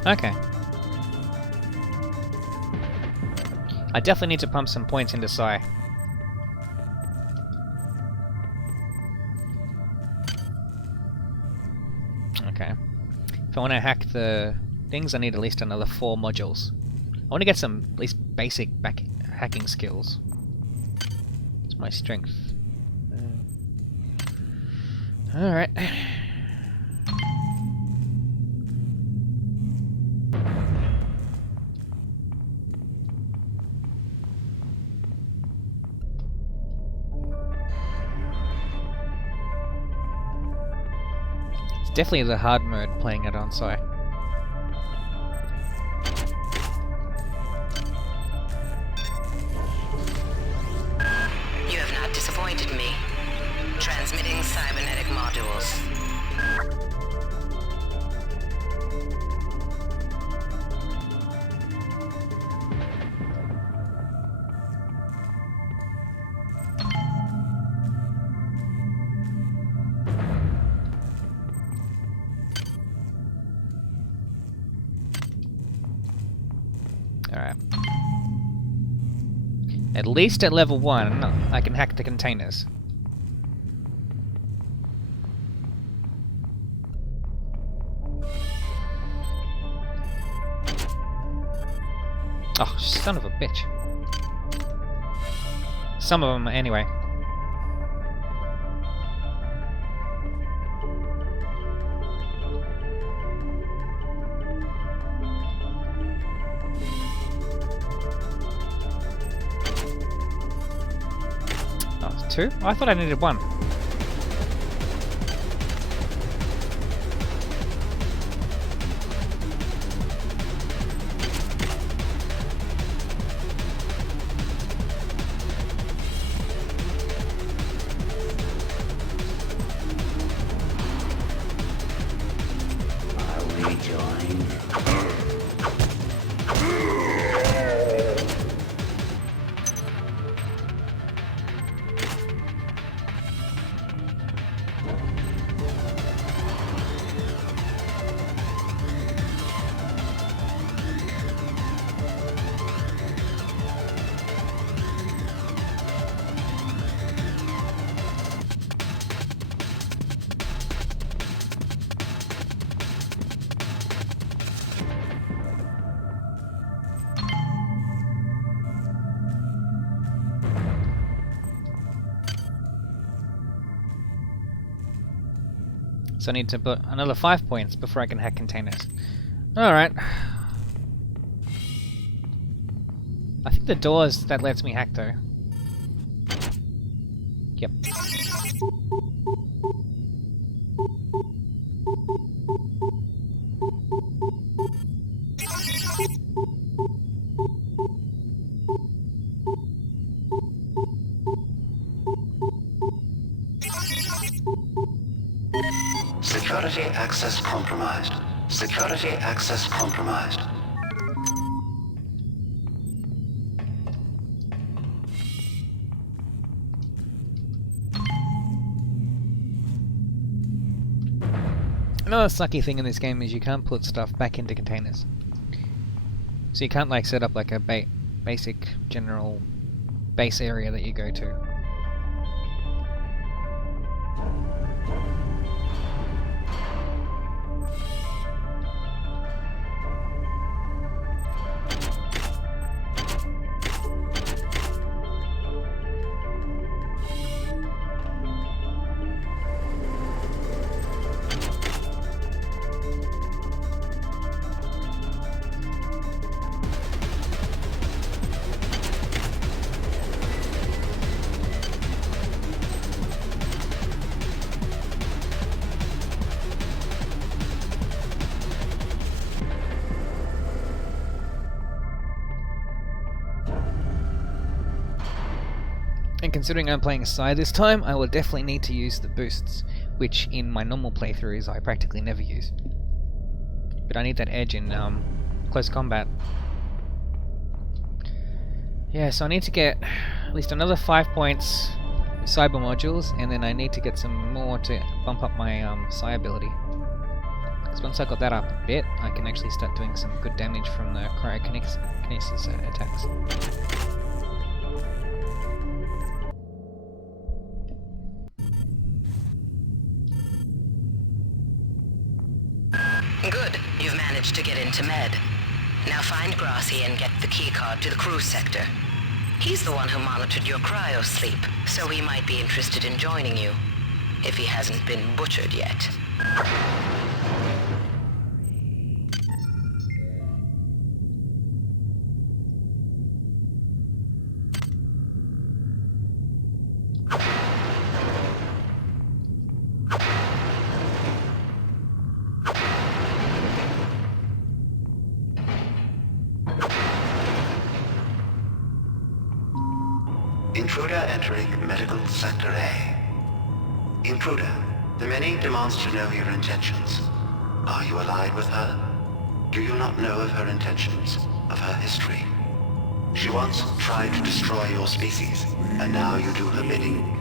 Okay. I definitely need to pump some points into Psi. Okay. If I want to hack the things, I need at least another 4 modules. I want to get some at least basic hacking skills. It's my strength. Alright. Definitely the hard mode playing it on Psi. You have not disappointed me. Transmitting cybernetic modules. Alright. At least at level 1, I can hack the containers. Oh, son of a bitch. Some of them, anyway. Oh, 2? Oh, I thought I needed 1. So I need to put another 5 points before I can hack containers. Alright. I think the doors that lets me hack though. Yep. Security access compromised. Security access compromised. Another sucky thing in this game is you can't put stuff back into containers. So you can't like set up like a basic general base area that you go to. And considering I'm playing a Psi this time, I will definitely need to use the boosts, which in my normal playthroughs I practically never use. But I need that edge in close combat. Yeah, so I need to get at least another 5 points with cyber modules, and then I need to get some more to bump up my Psi ability. Because once I got that up a bit, I can actually start doing some good damage from the cryokinesis attacks. Good. You've managed to get into Med. Now find Grassi and get the keycard to the crew sector. He's the one who monitored your cryo sleep, so he might be interested in joining you, if he hasn't been butchered yet. Intruder entering Medical Sector A. Intruder, the Many demands to know your intentions. Are you allied with her? Do you not know of her intentions, of her history? She once tried to destroy your species, and now you do her bidding.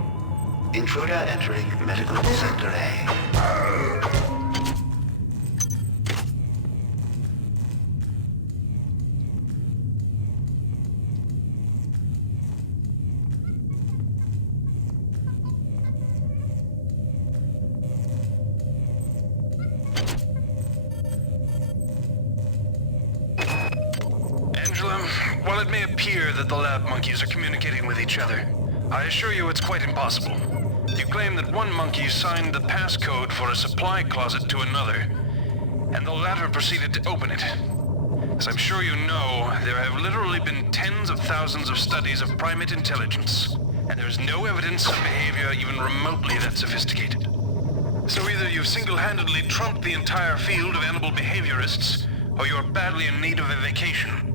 Intruder entering Medical Sector A. While it may appear that the lab monkeys are communicating with each other, I assure you it's quite impossible. You claim that one monkey signed the passcode for a supply closet to another, and the latter proceeded to open it. As I'm sure you know, there have literally been tens of thousands of studies of primate intelligence, and there is no evidence of behavior even remotely that sophisticated. So either you've single-handedly trumped the entire field of animal behaviorists, or you're badly in need of a vacation.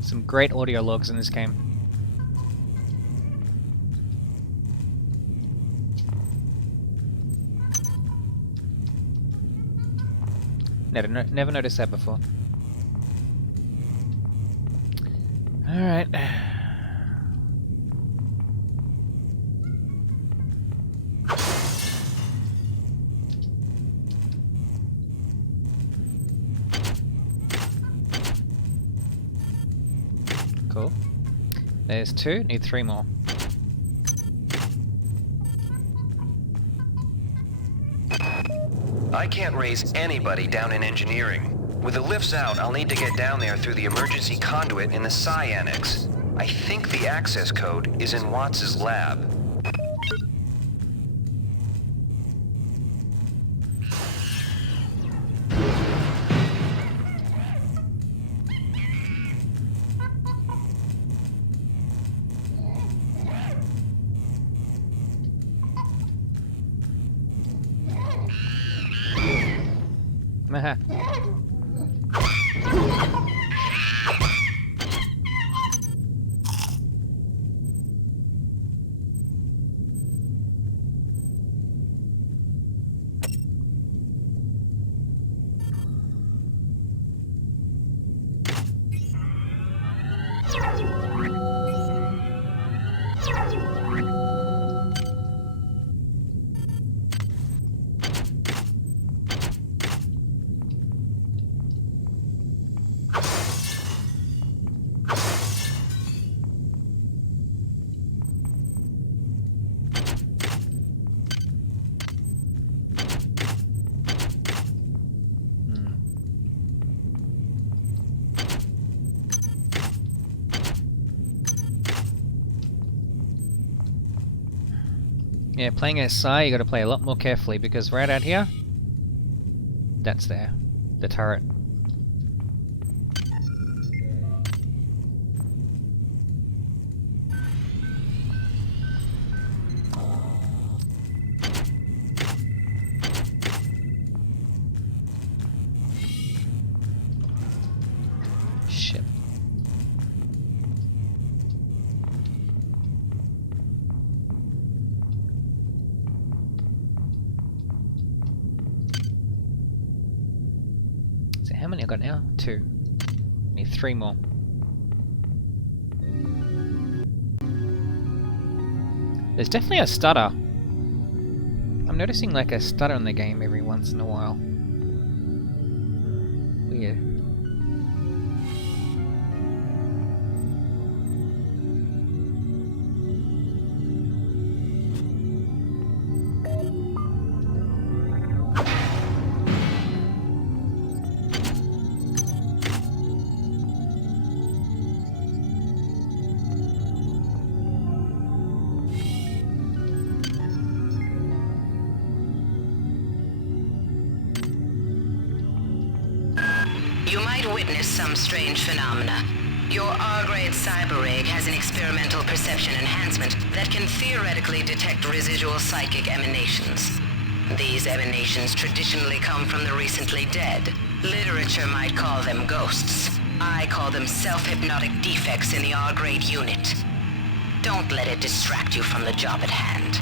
Some great audio logs in this game. Never noticed that before. Alright. Cool. There's 2, need 3 more. I can't raise anybody down in engineering. With the lifts out, I'll need to get down there through the emergency conduit in the Psi Annex. I think the access code is in Watts' lab. Meh. Yeah, playing as Psi, you gotta play a lot more carefully because right out here, that's there, the turret. got now? 2. Need 3 more. There's definitely a stutter. I'm noticing like a stutter in the game every once in a while. Weird. You might witness some strange phenomena. Your R-grade cyber rig has an experimental perception enhancement that can theoretically detect residual psychic emanations. These emanations traditionally come from the recently dead. Literature might call them ghosts. I call them self-hypnotic defects in the R-grade unit. Don't let it distract you from the job at hand.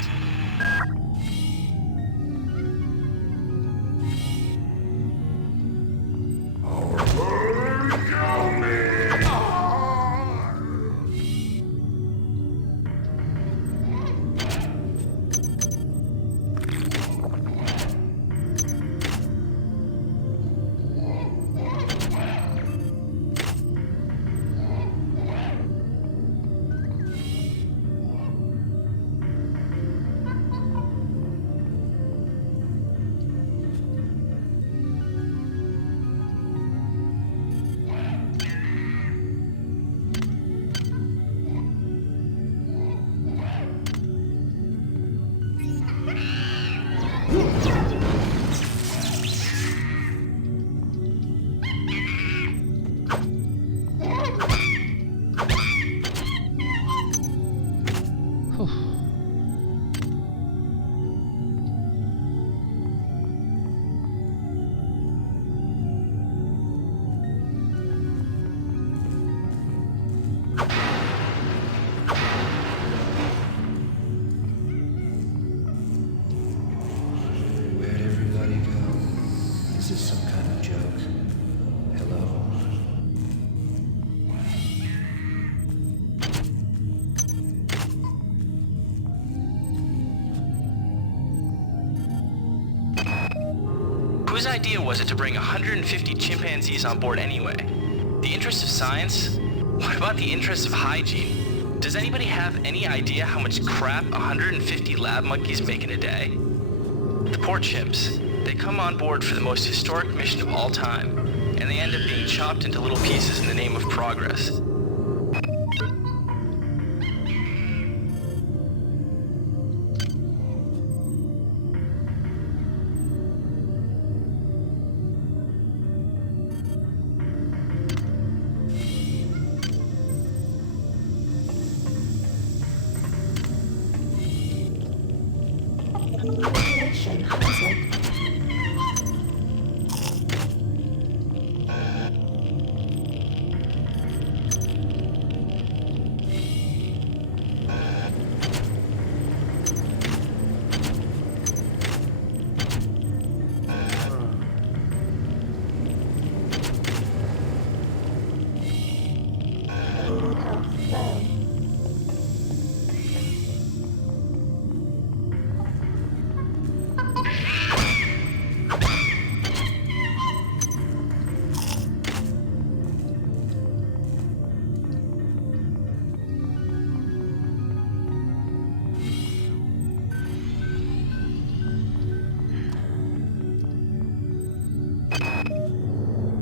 Where'd everybody go? Is this some kind of joke? Hello? Whose idea was it to bring 150 chimpanzees on board anyway? The interest of science? What about the interest of hygiene? Does anybody have any idea how much crap 150 lab monkeys make in a day? The poor chimps. They come on board for the most historic mission of all time, and they end up being chopped into little pieces in the name of progress. Location hunted. Health low.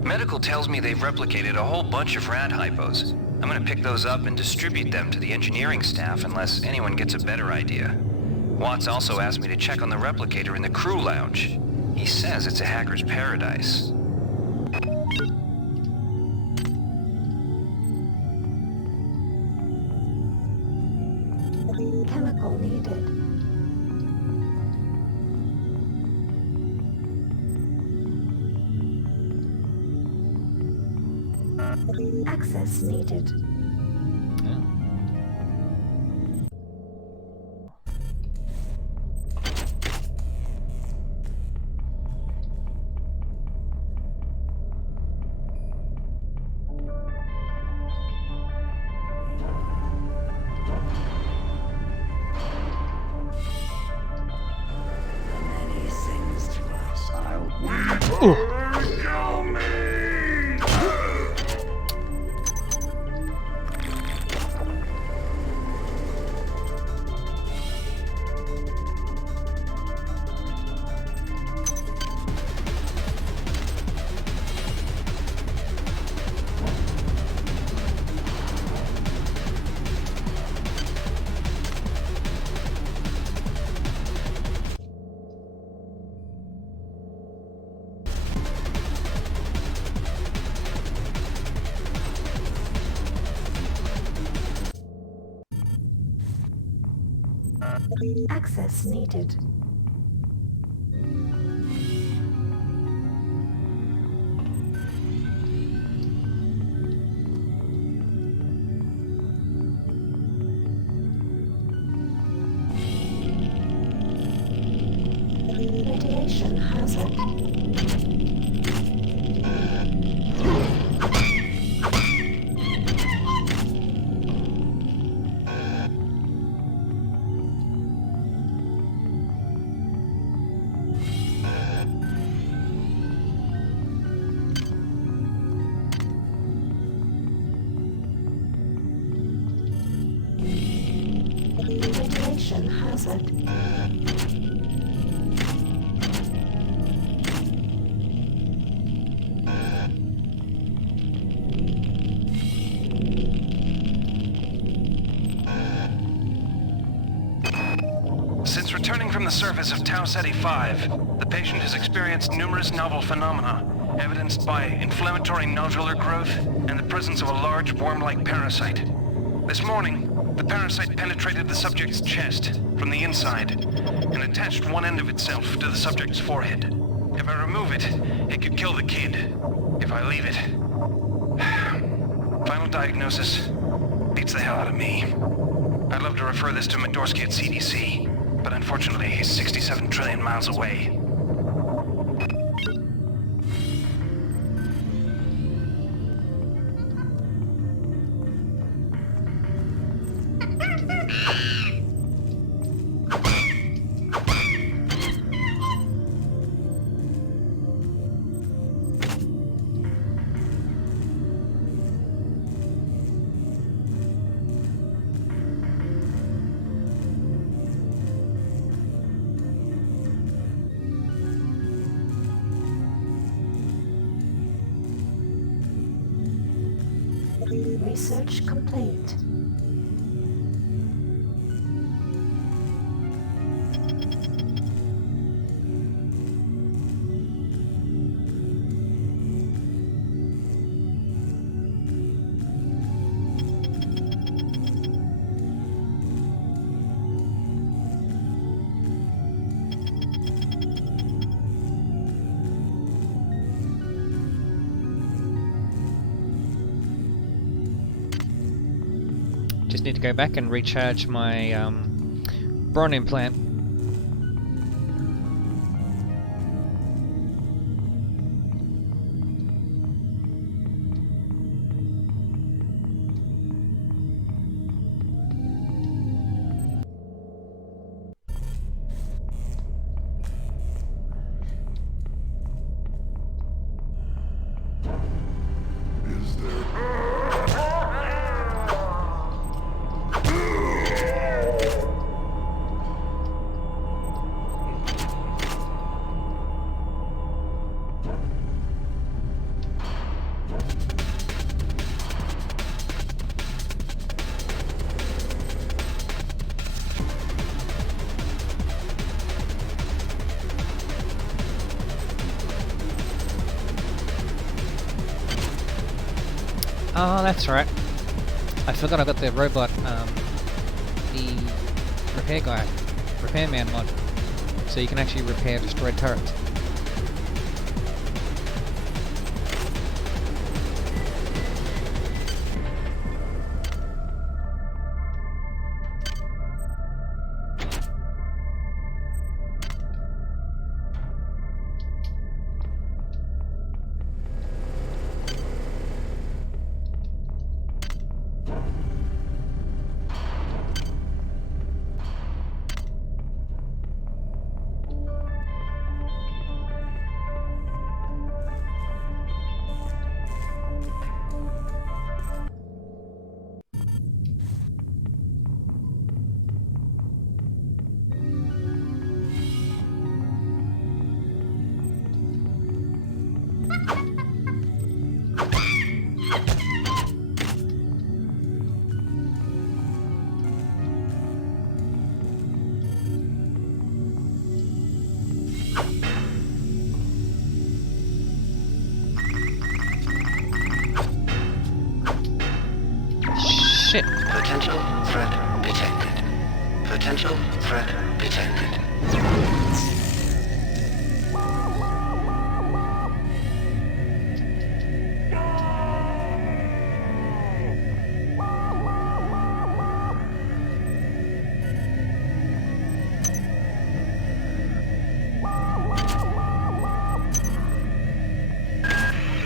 Medical tells me they've replicated a whole bunch of rat hypos. I'm gonna pick those up and distribute them to the engineering staff unless anyone gets a better idea. Watts also asked me to check on the replicator in the crew lounge. He says it's a hacker's paradise. Chemical needed. Access needed. Access needed. Radiation hazard. Radiation hazard. Since returning from the surface of Tau Ceti 5, the patient has experienced numerous novel phenomena, evidenced by inflammatory nodular growth and the presence of a large worm-like parasite. This morning, the parasite penetrated the subject's chest from the inside and attached one end of itself to the subject's forehead. If I remove it, it could kill the kid. If I leave it... Final diagnosis beats the hell out of me. I'd love to refer this to Medorsky at CDC, but unfortunately he's 67 trillion miles away. Research complete. Just need to go back and recharge my Bron implant. Oh, that's right. I forgot I got the robot, the repairman mod. So you can actually repair destroyed turrets. shit. Potential threat detected. Potential threat detected.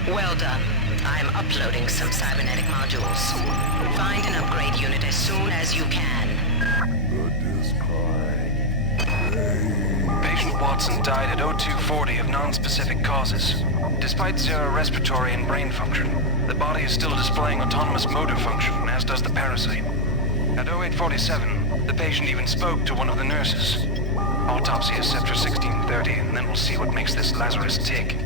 Well done. I'm uploading some cybernetic modules. Find an upgrade unit as soon as you can. Patient Watson died at 0240 of non-specific causes. Despite zero respiratory and brain function, the body is still displaying autonomous motor function, as does the parasite. At 0847, the patient even spoke to one of the nurses. Autopsy is set for 1630, and then we'll see what makes this Lazarus tick.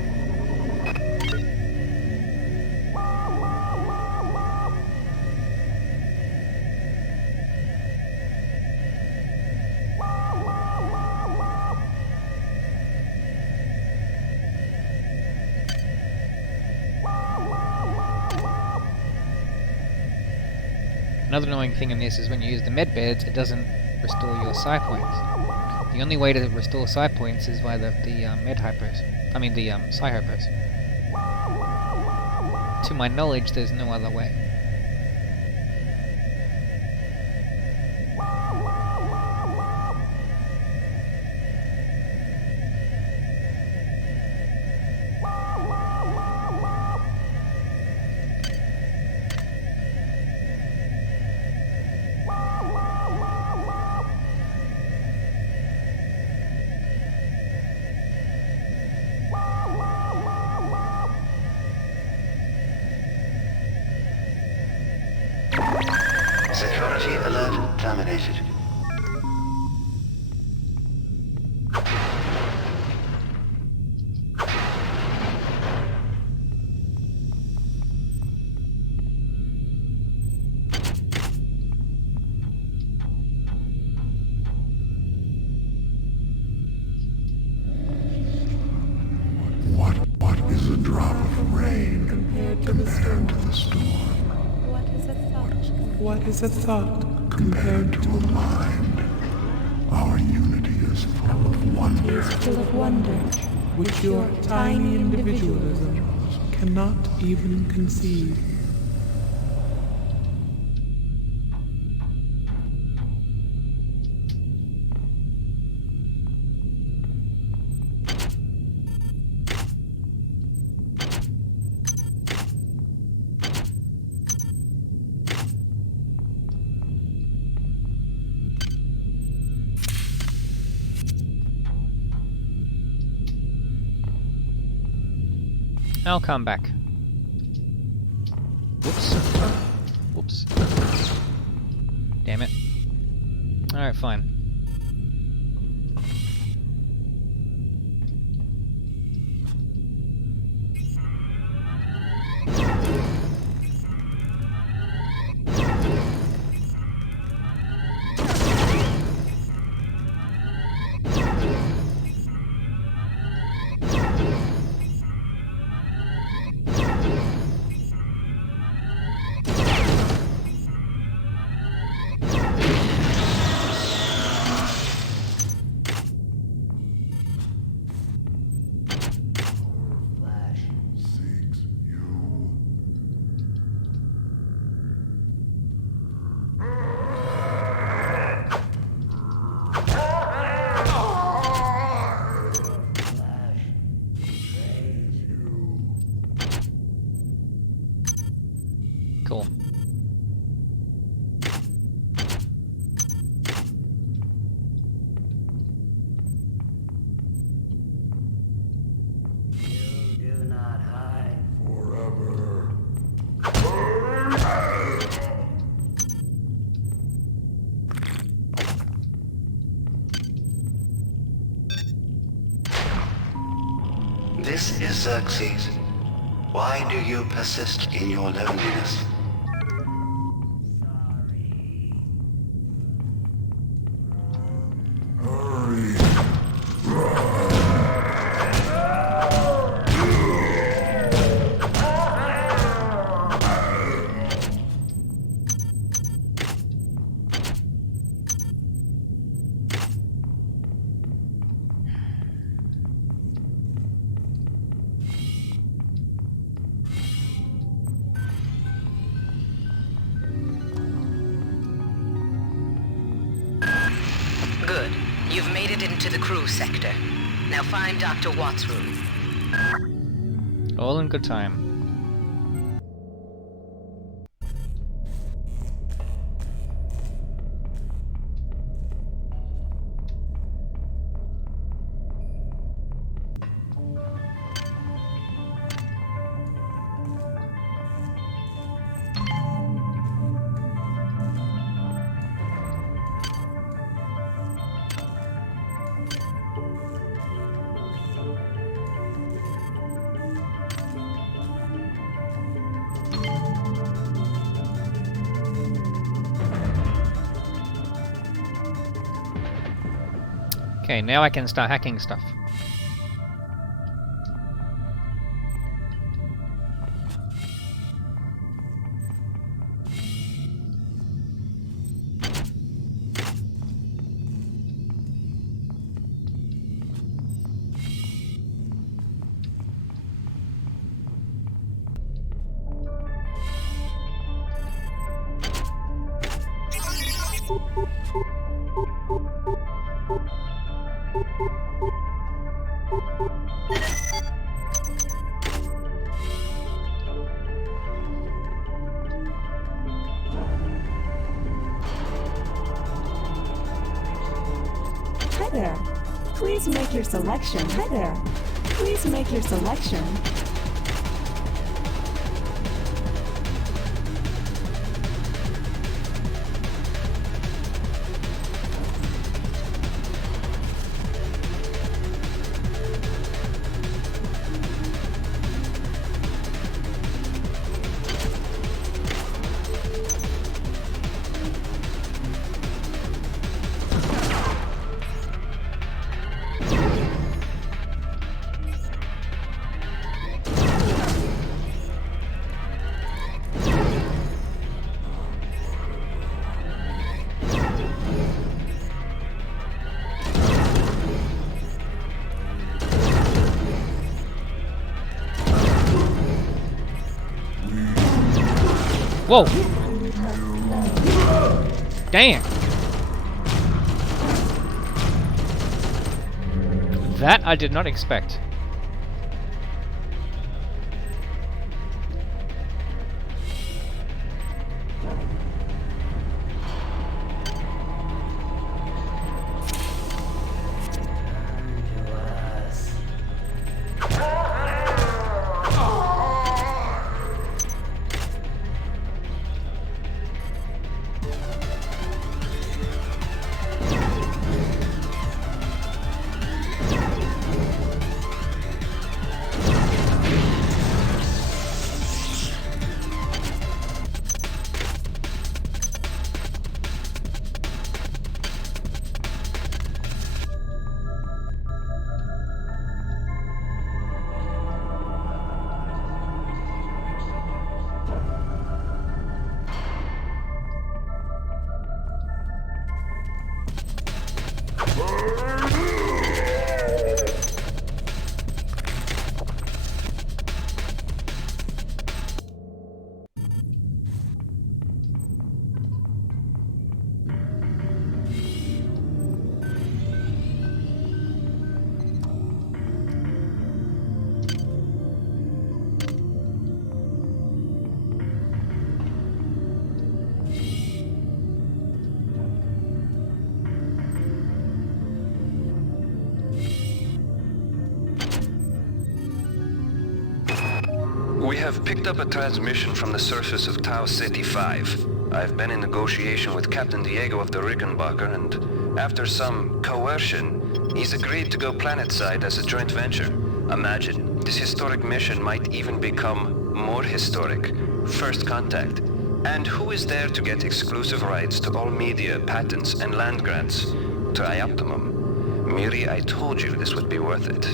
Another annoying thing in this is when you use the med beds, it doesn't restore your psi points. The only way to restore psi points is via the med hypos. I mean the psi hypos. To my knowledge, there's no other way. Security alert terminated. What is a drop of rain compared to the storm? What is a thought compared to a mind? Our unity is full of wonder. Which your tiny individualism cannot even conceive. I'll come back. Whoops. Whoops. Damn it. Alright, fine. Cool. This is Xerxes. Why do you persist in your loneliness? You've made it into the crew sector. Now find Dr. Watt's room. All in good time. Okay, now I can start hacking stuff. Hi there. Please make your selection. Hi there. Please make your selection. Whoa! Damn! That I did not expect. We have picked up a transmission from the surface of Tau Ceti 5. I've been in negotiation with Captain Diego of the Rickenbacker, and after some coercion, he's agreed to go planetside as a joint venture. Imagine, this historic mission might even become more historic. First contact. And who is there to get exclusive rights to all media, patents, and land grants? Trioptimum. Miri, I told you this would be worth it.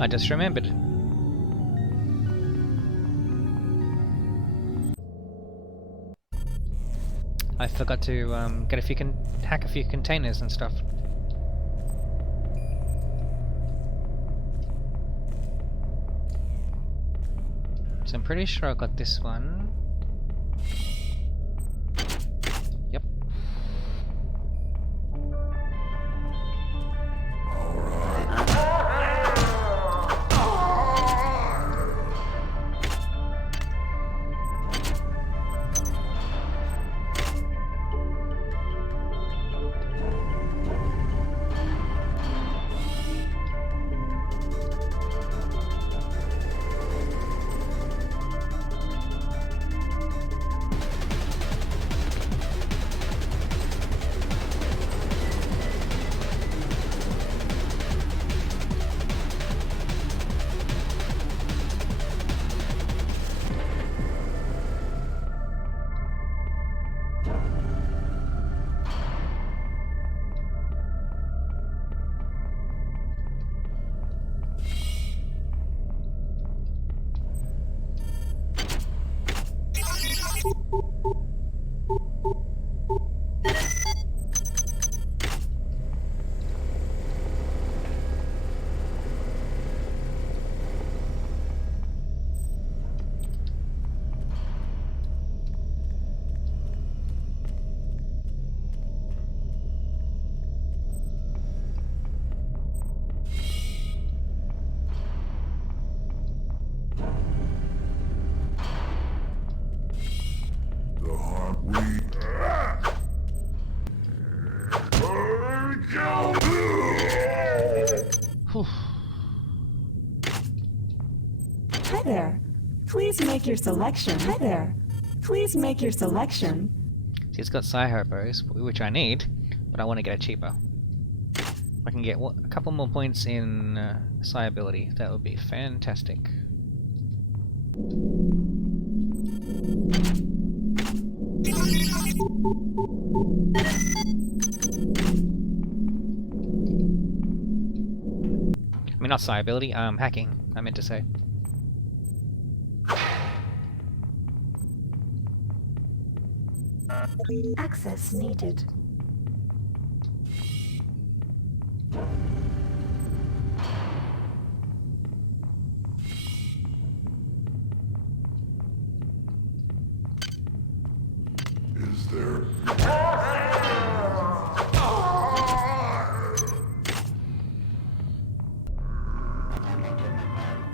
I just remembered. I forgot to hack a few containers and stuff. So I'm pretty sure I got this one. Yep. Hi there. Please make your selection. Hi there. Please make your selection. See, it's got Sci-Harbos, which I need, but I want to get it cheaper. If I can get a couple more points in Psi ability, that would be fantastic. I mean, not Psi ability, hacking, I meant to say. Access needed. Is there...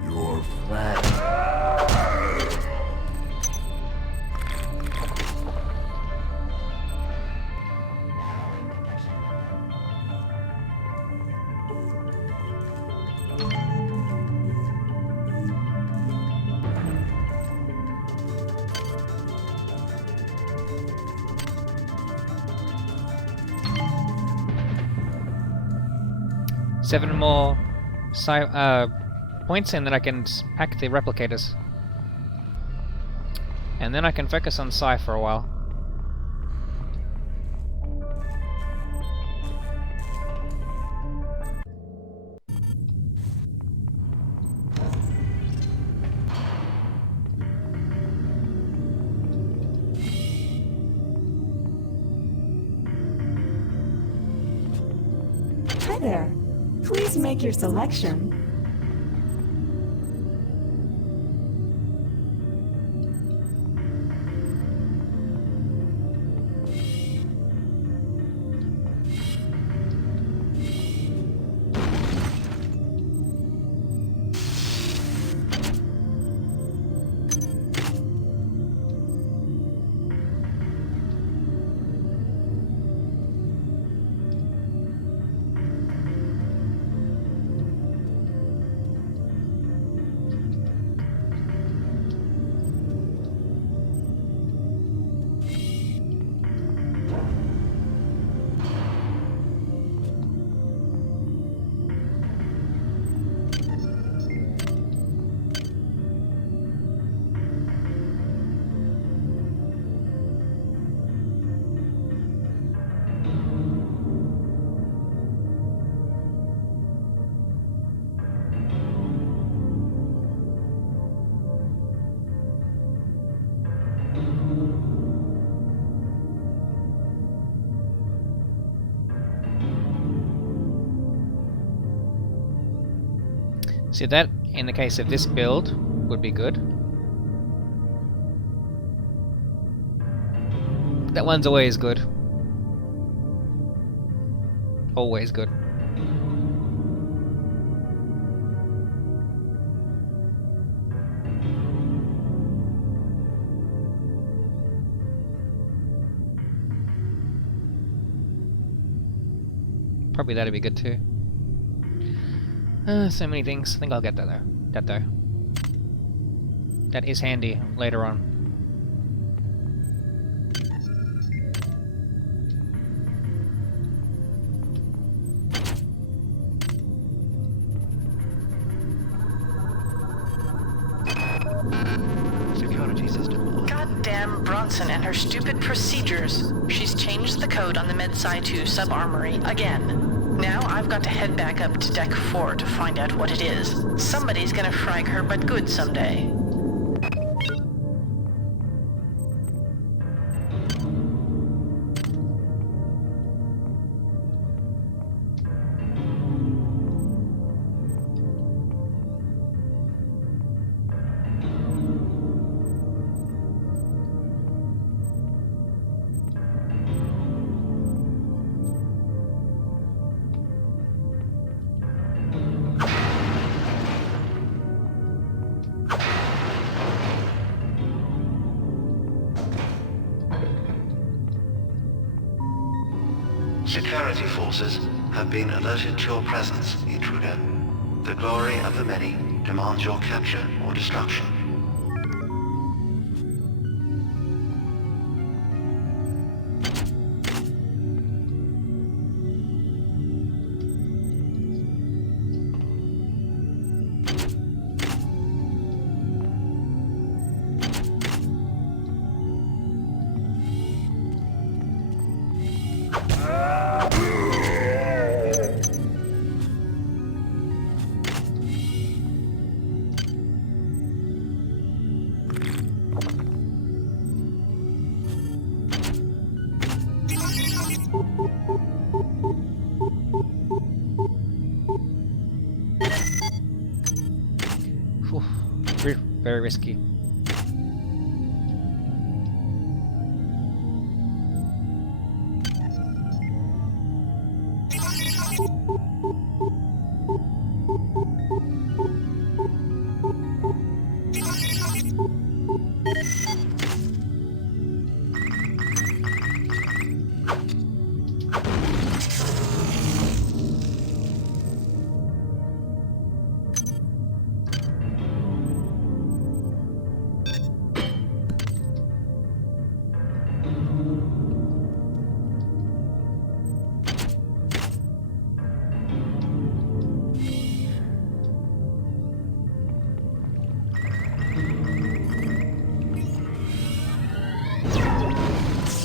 Your flag. Seven more points, and then I can hack the replicators. And then I can focus on Psi for a while. Hi there. Please make your selection. See, that, in the case of this build, would be good. That one's always good. Always good. Probably that'd be good too. So many things. I think I'll get that though. That is handy later on. Security system. Goddamn Bronson and her stupid procedures. She's changed the code on the Medsci 2 sub-armory again. Now I've got to head back up to Deck 4 to find out what it is. Somebody's gonna frag her but good someday. Security forces have been alerted to your presence, intruder. The glory of the many demands your capture or destruction. Very risky.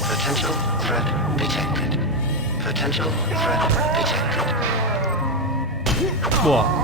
Potential threat detected. Potential threat detected. Whoa.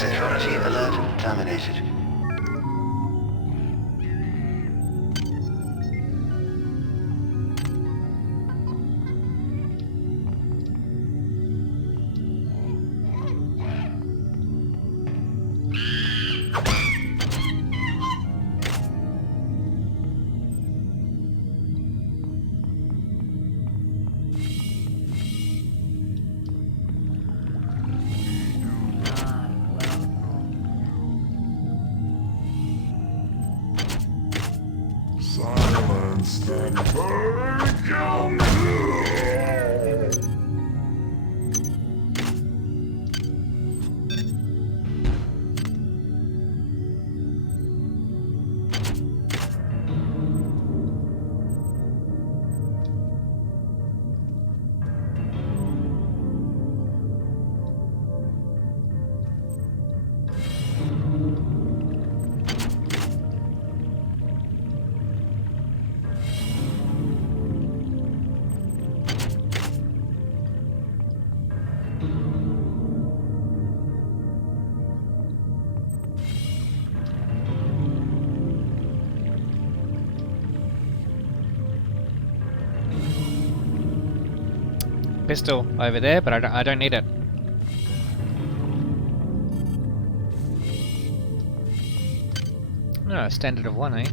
Security alert terminated. Silence and burn. Pistol over there, but I don't need it. No, standard of 1, eh?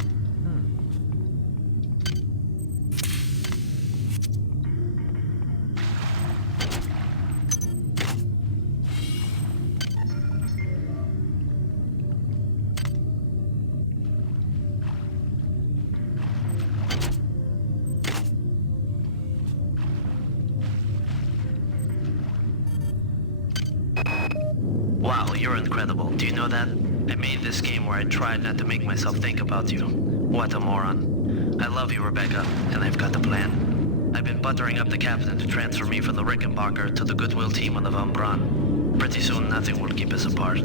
Wow, you're incredible. Do you know that? I made this game where I tried not to make myself think about you. What a moron. I love you, Rebecca, and I've got the plan. I've been buttering up the captain to transfer me from the Rickenbacker to the Goodwill team on the Von Braun. Pretty soon nothing will keep us apart.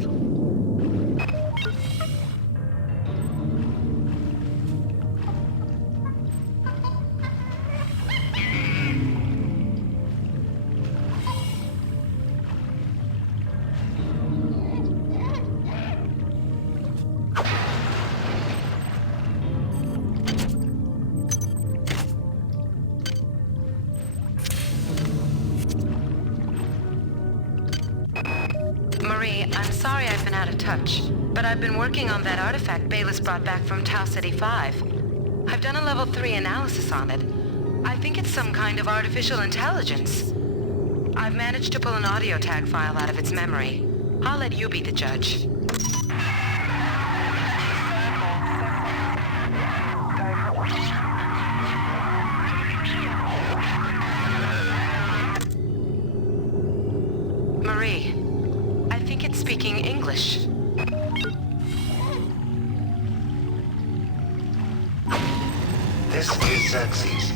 Marie, I'm sorry I've been out of touch, but I've been working on that artifact Bayless brought back from Tau City 5. I've done a level 3 analysis on it. I think it's some kind of artificial intelligence. I've managed to pull an audio tag file out of its memory. I'll let you be the judge. Marie, I think it's speaking English. This is Xerxes.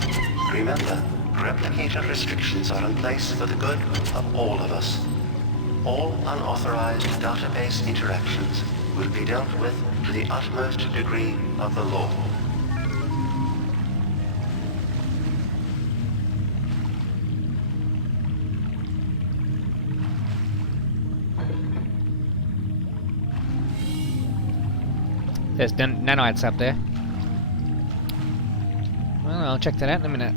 Remember, replicator restrictions are in place for the good of all of us. All unauthorized database interactions will be dealt with to the utmost degree of the law. There's nanites up there. Well, I'll check that out in a minute.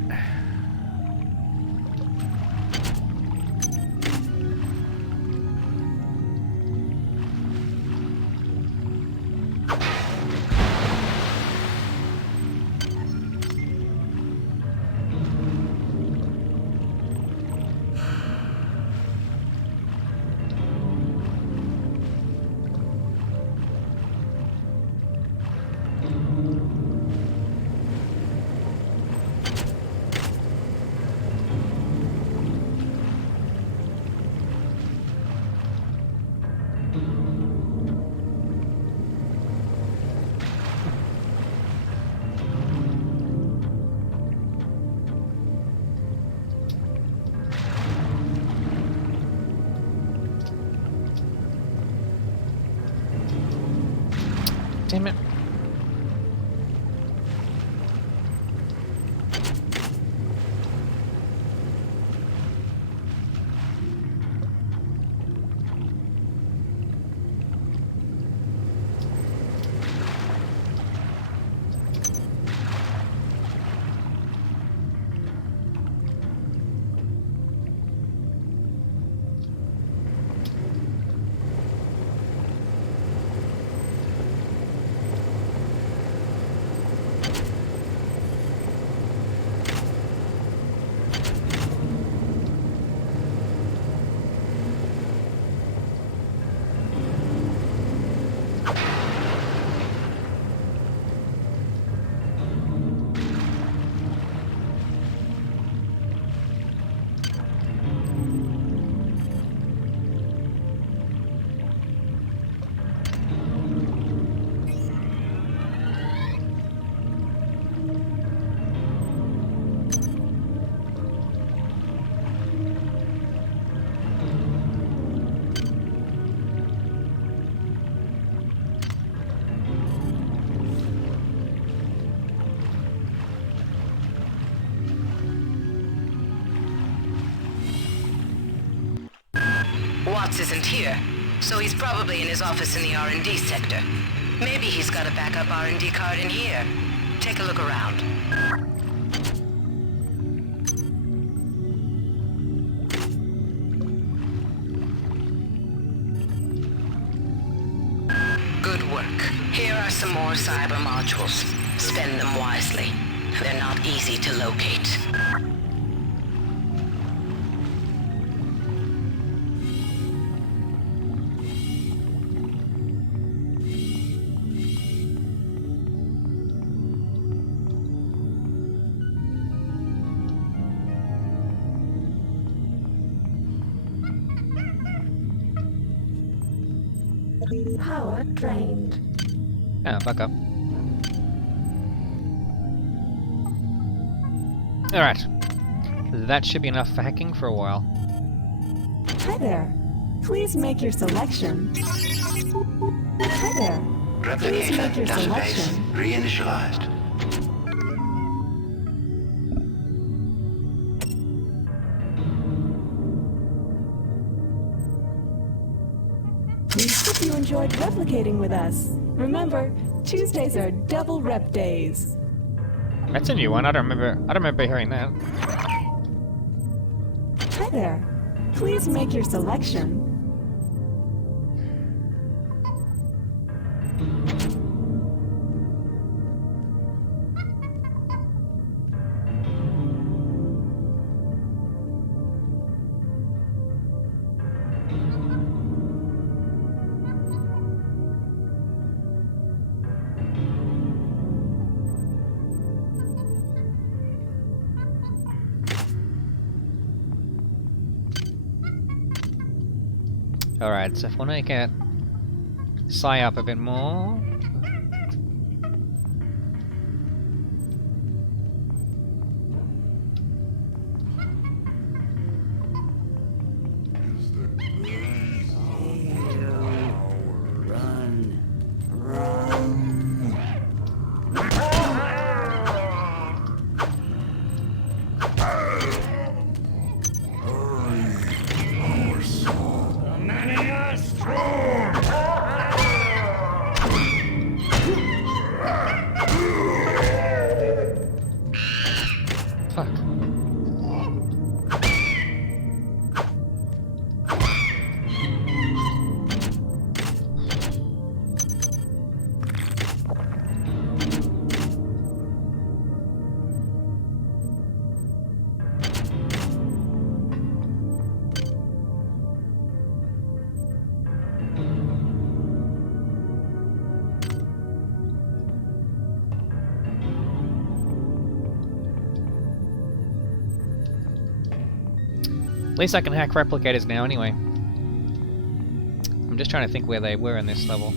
Watts isn't here, so he's probably in his office in the R&D sector. Maybe he's got a backup R&D card in here. Take a look around. Good work. Here are some more cyber modules. Spend them wisely. They're not easy to locate. Power drained. Oh, fuck up. Alright. That should be enough for hacking for a while. Hi there. Please make your selection. Hi there. Please make your selection. Reinitialized. We hope you enjoyed replicating with us. Remember, Tuesdays are double rep days. That's a new one. I don't remember hearing that. Hi there. Please make your selection. Alright, so if I want to get Psy up a bit more... At least I can hack replicators now anyway. I'm just trying to think where they were in this level.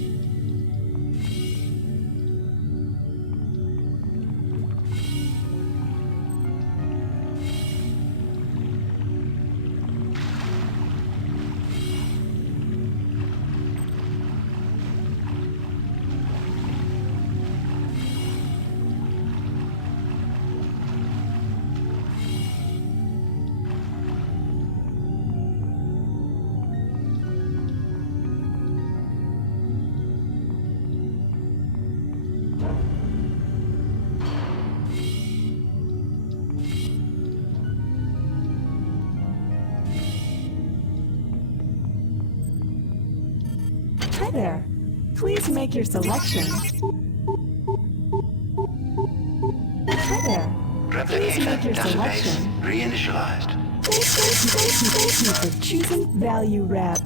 Hi there. Please make your selection. Hi there. Please make your selection. Reinitialized. Thank you for choosing Value Wrap.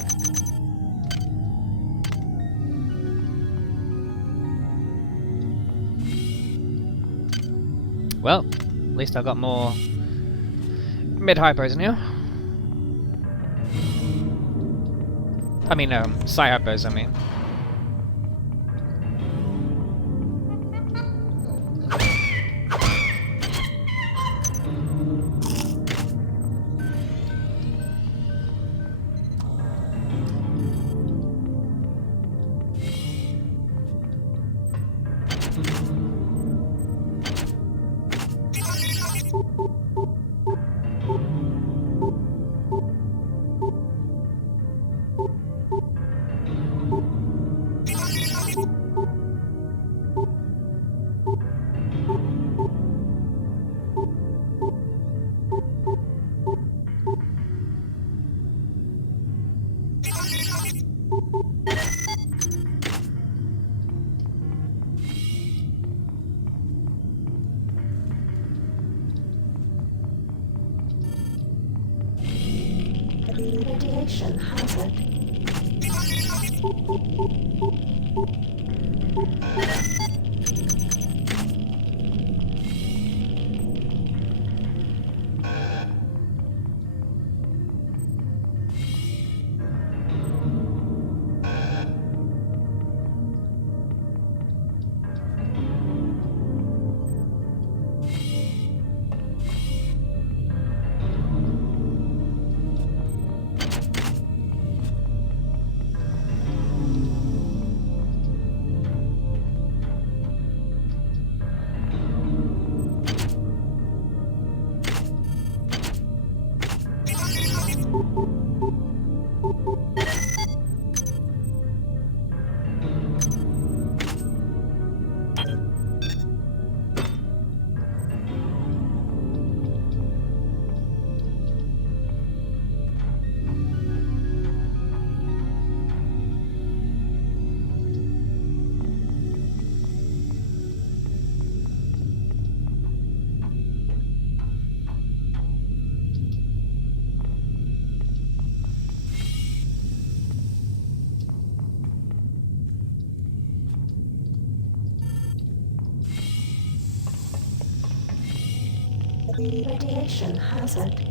Well, at least I got more mid-hypos now. I mean, Psy-hypos, I mean. Radiation hazard. Radiation hazard.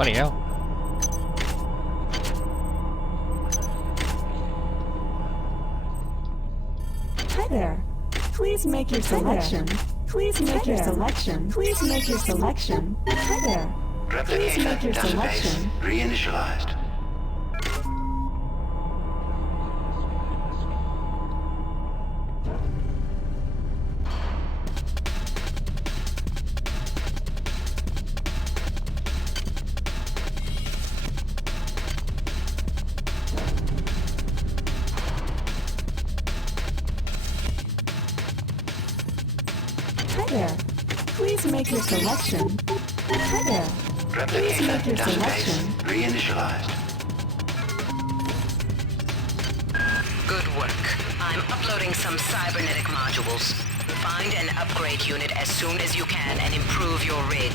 Bloody hell. Hi there. Please make your selection. Please make your selection. Please make your selection. Hi there. Please make your selection. Reinitialized. Hi there. Please make your selection. Hi there. Please make your selection. Reinitialized. Good work. I'm uploading some cybernetic modules. Find and upgrade unit as soon as you can and improve your rig.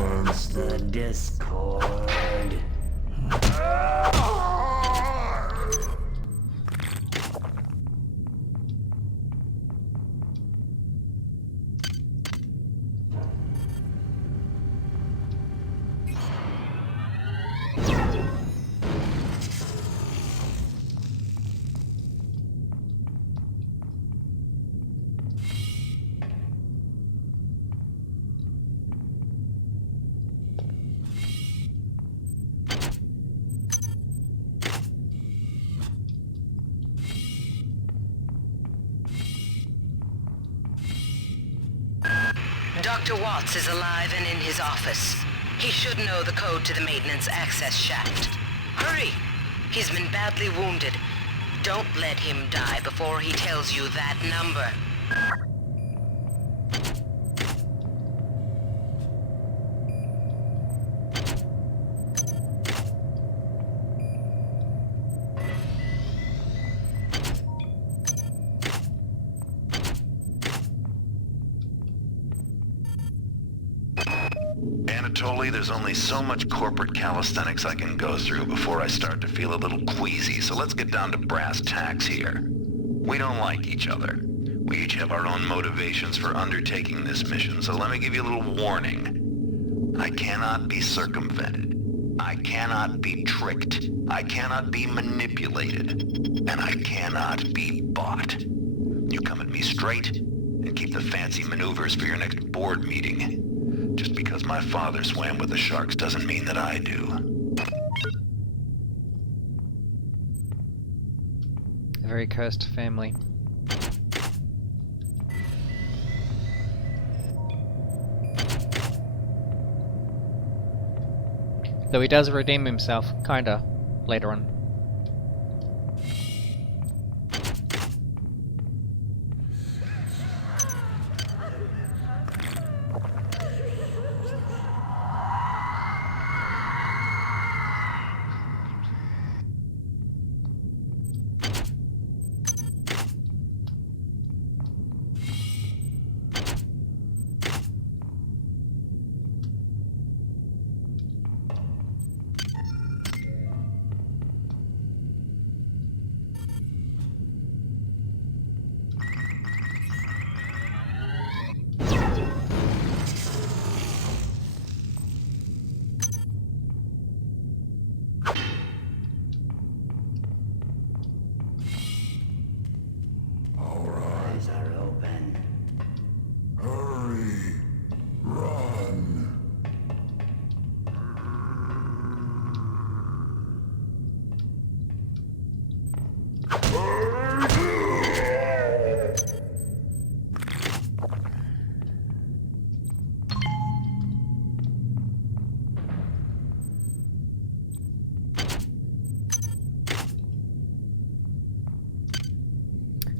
Commence the discord. Dr. Watts is alive and in his office. He should know the code to the maintenance access shaft. Hurry! He's been badly wounded. Don't let him die before he tells you that number. Anatoly, there's only so much corporate calisthenics I can go through before I start to feel a little queasy, so let's get down to brass tacks here. We don't like each other. We each have our own motivations for undertaking this mission, so let me give you a little warning. I cannot be circumvented. I cannot be tricked. I cannot be manipulated. And I cannot be bought. You come at me straight, and keep the fancy maneuvers for your next board meeting. Just because my father swam with the sharks doesn't mean that I do. A very cursed family. Though he does redeem himself, kinda, later on.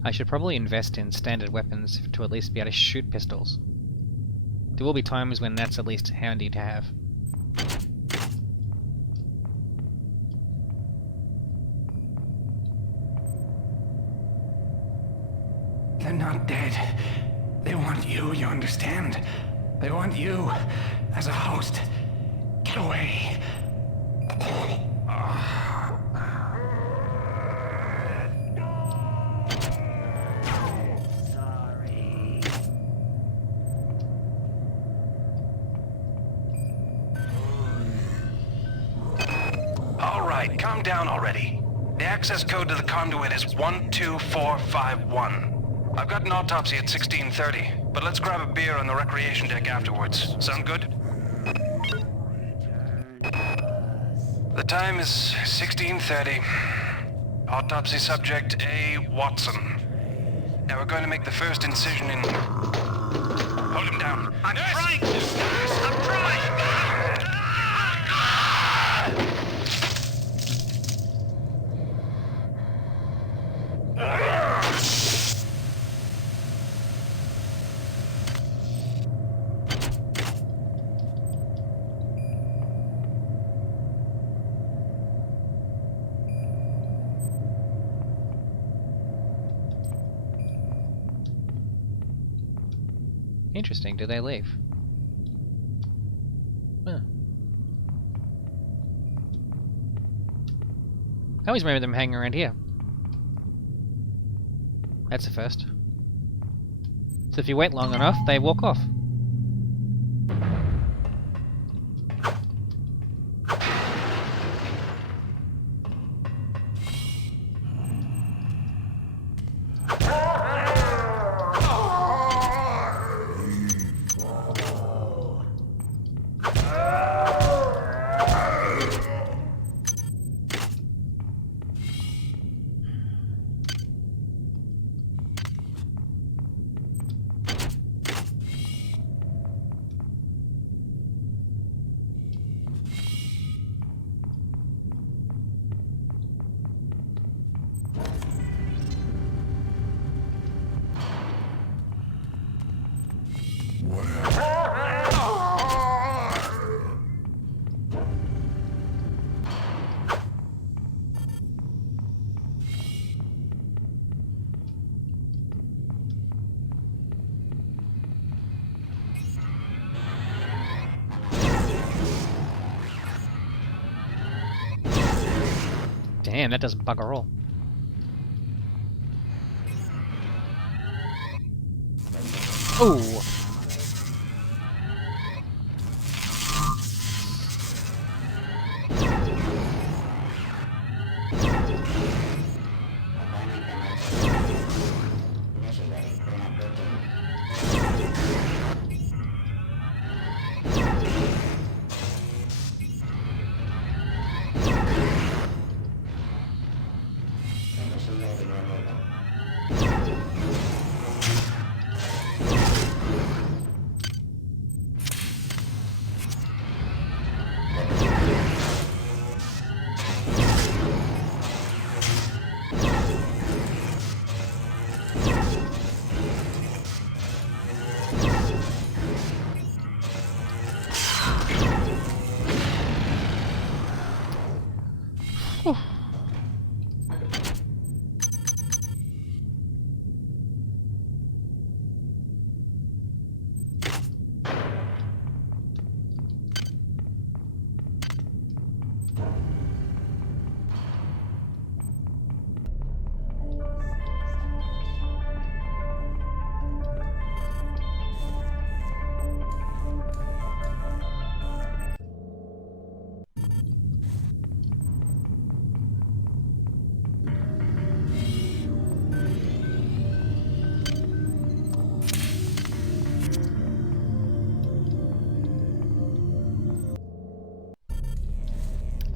I should probably invest in standard weapons to at least be able to shoot pistols. There will be times when that's at least handy to have. They're not dead. They want you understand? They want you as a host. Get away. Calm down already. The access code to the conduit is 12451. I've got an autopsy at 1630, but let's grab a beer on the recreation deck afterwards. Sound good? The time is 1630. Autopsy subject A. Watson. Now we're going to make the first incision in... Hold him down. I'm trying to! I'm trying! Interesting, do they leave? Huh. I always remember them hanging around here. That's a first. So if you wait long enough, they walk off. Damn, that doesn't bugger all. Ooh.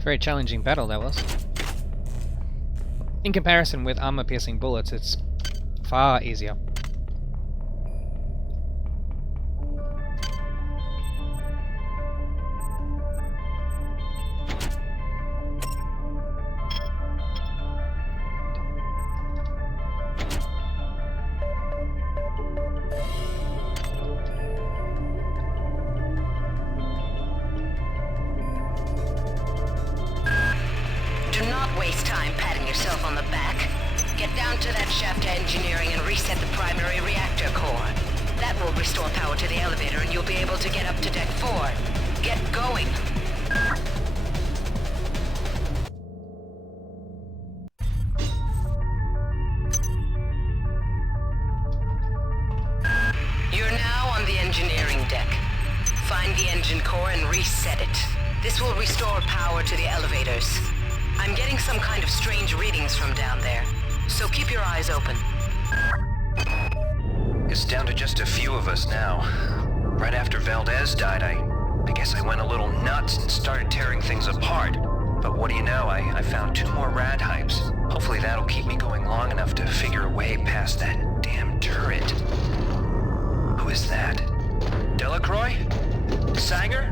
Very challenging battle that was. In comparison with armor-piercing bullets, it's far easier. Waste time patting yourself on the back. Get down to that shaft to engineering and reset the primary reactor core. That will restore power to the elevator and you'll be able to get up to deck 4. Get going. You're now on the engineering deck. Find the engine core and reset it. This will restore power to the elevators. I'm getting some kind of strange readings from down there, so keep your eyes open. It's down to just a few of us now. Right after Valdez died, I guess I went a little nuts and started tearing things apart. But what do you know, I found 2 more rad hypes. Hopefully that'll keep me going long enough to figure a way past that damn turret. Who is that? Delacroix? Sanger?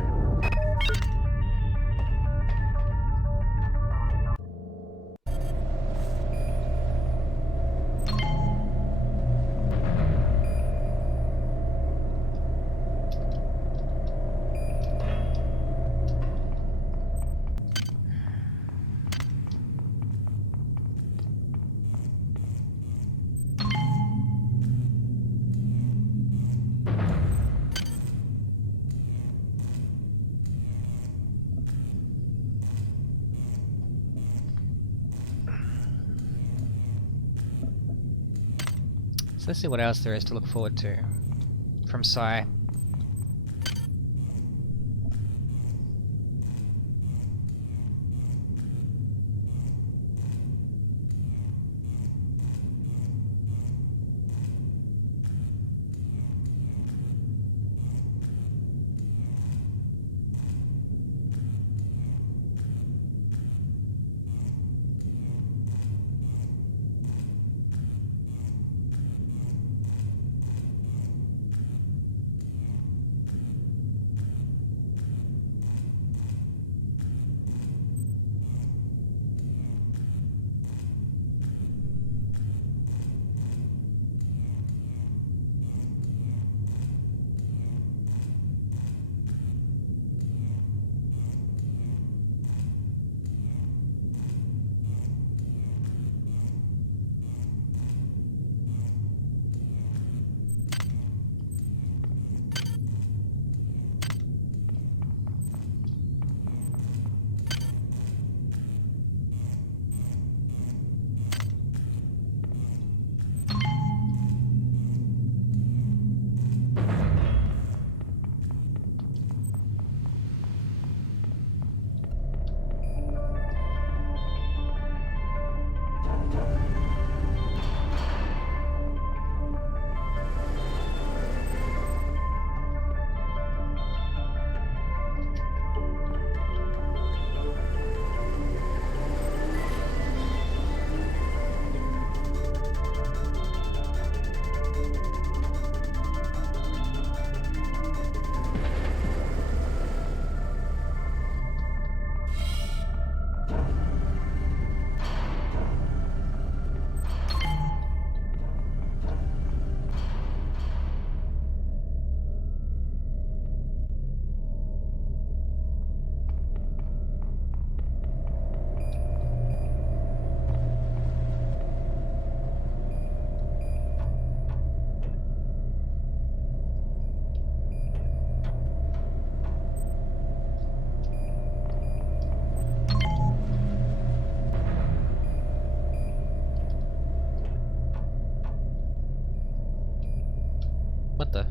So let's see what else there is to look forward to from Psi. What the?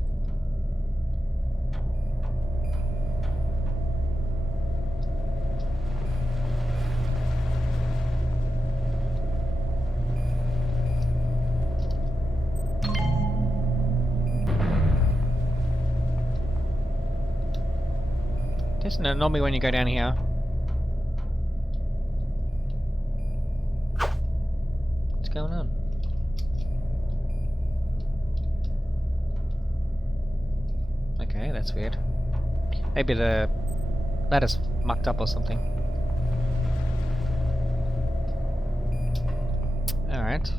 Just normally when you go down here. What's going on? Okay, that's weird. Maybe the ladder's mucked up or something. Alright.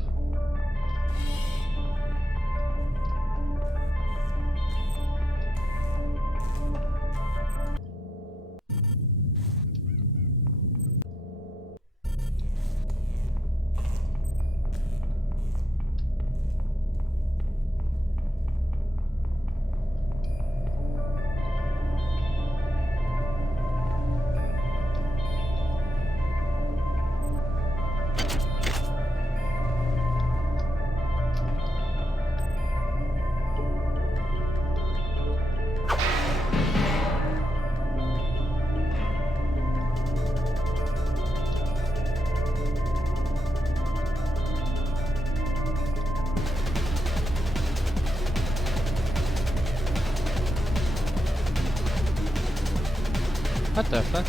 What the fuck?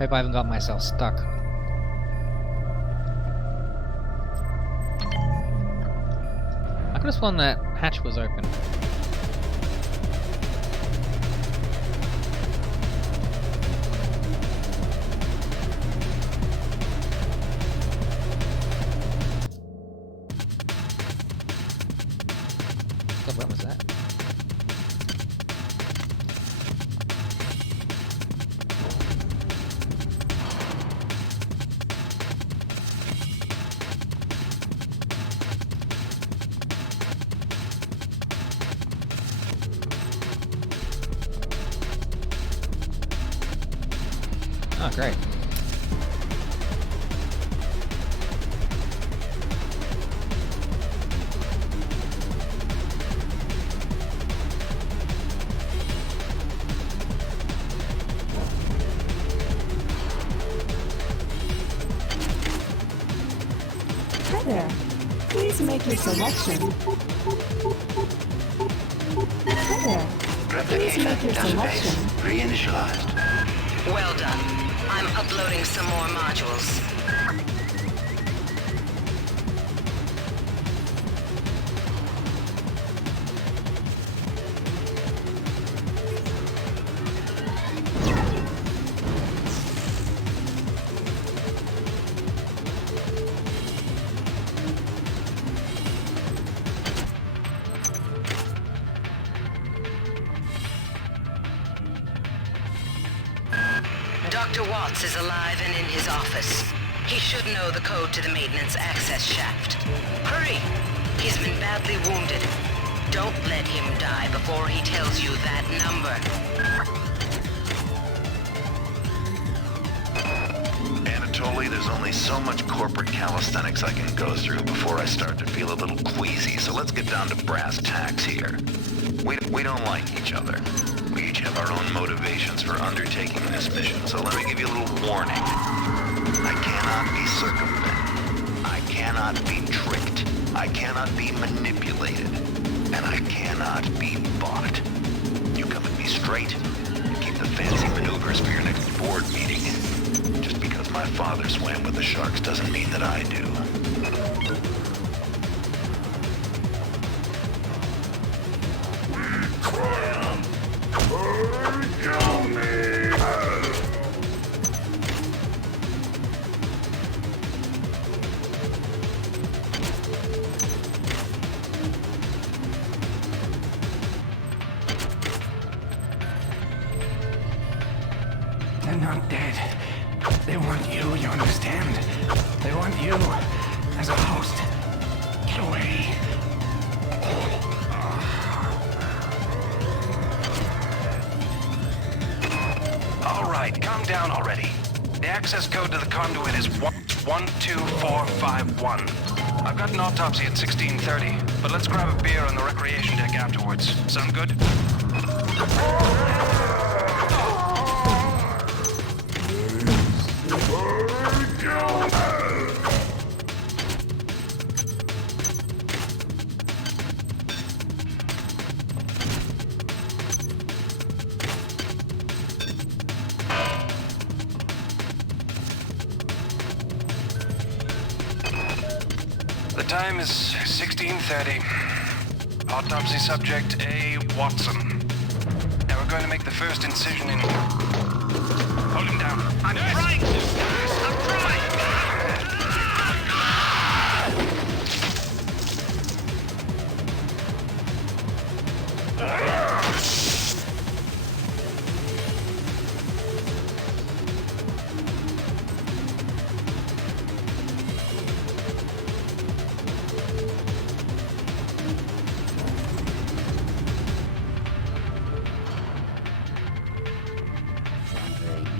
Hope I haven't got myself stuck. I could have sworn that hatch was open. God, what was that? Oh, great. Hi there. Please make your selection. Hi there. Please make your selection. Reinitialized. Well done. I'm uploading some more modules. Dr. Watts is alive and in his office. He should know the code to the maintenance access shaft. Hurry! He's been badly wounded. Don't let him die before he tells you that number. Anatoly, there's only so much corporate calisthenics I can go through before I start to feel a little queasy, so let's get down to brass tacks here. We don't like each other. We each have our own motivations for undertaking this mission, so let me give you a little warning. I cannot be circumvented. I cannot be tricked. I cannot be manipulated. And I cannot be bought. You come at me straight, and keep the fancy maneuvers for your next board meeting. Just because my father swam with the sharks doesn't mean that I do. They're not dead. They want you understand? They want you as a host. Get away. All right, calm down already. The access code to the conduit is 12451. I've got an autopsy at 16:30, but let's grab a beer on the recreation deck afterwards. Sound good? The time is 16:30. Autopsy subject A. Watson. Now we're going to make the first incision in... Hold him down. I'm trying! I'm trying!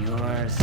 Yours.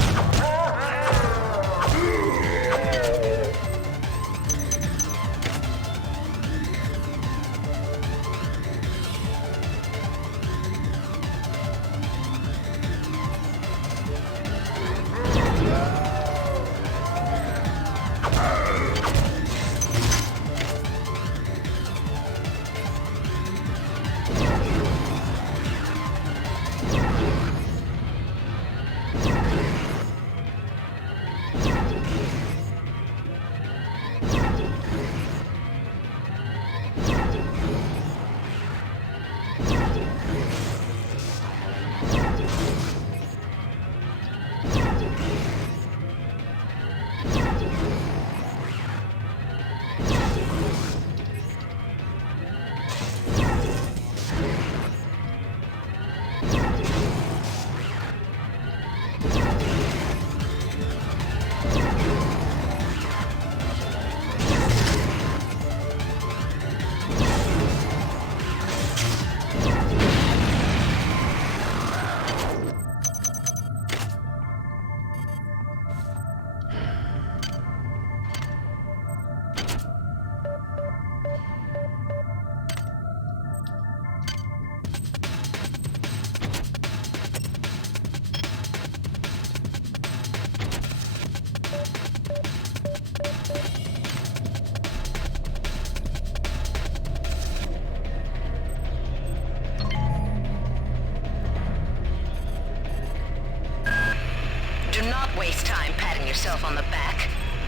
yourself on the back.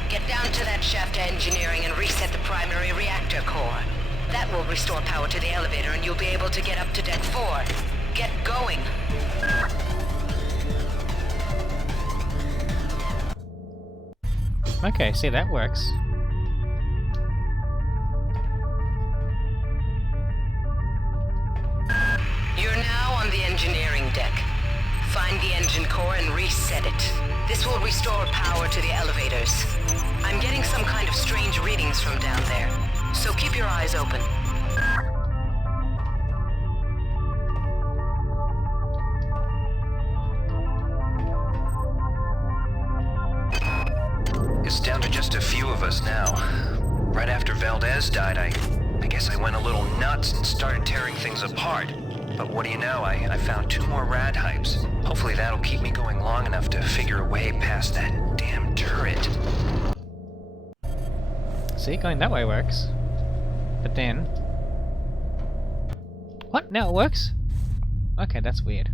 Get down to that shaft to engineering and reset the primary reactor core. That will restore power to the elevator and you'll be able to get up to deck 4. Get going. Okay, see, that works. You're now on the engineering deck. Find the engine core and reset it. This will restore power to the elevators. I'm getting some kind of strange readings from down there, so keep your eyes open. It's down to just a few of us now. Right after Valdez died, I guess I went a little nuts and started tearing things apart. But what do you know, I found 2 more rad hypes. Hopefully that'll keep me going long enough to figure a way past that damn turret. See, going that way works. But then... What? Now it works? Okay, that's weird.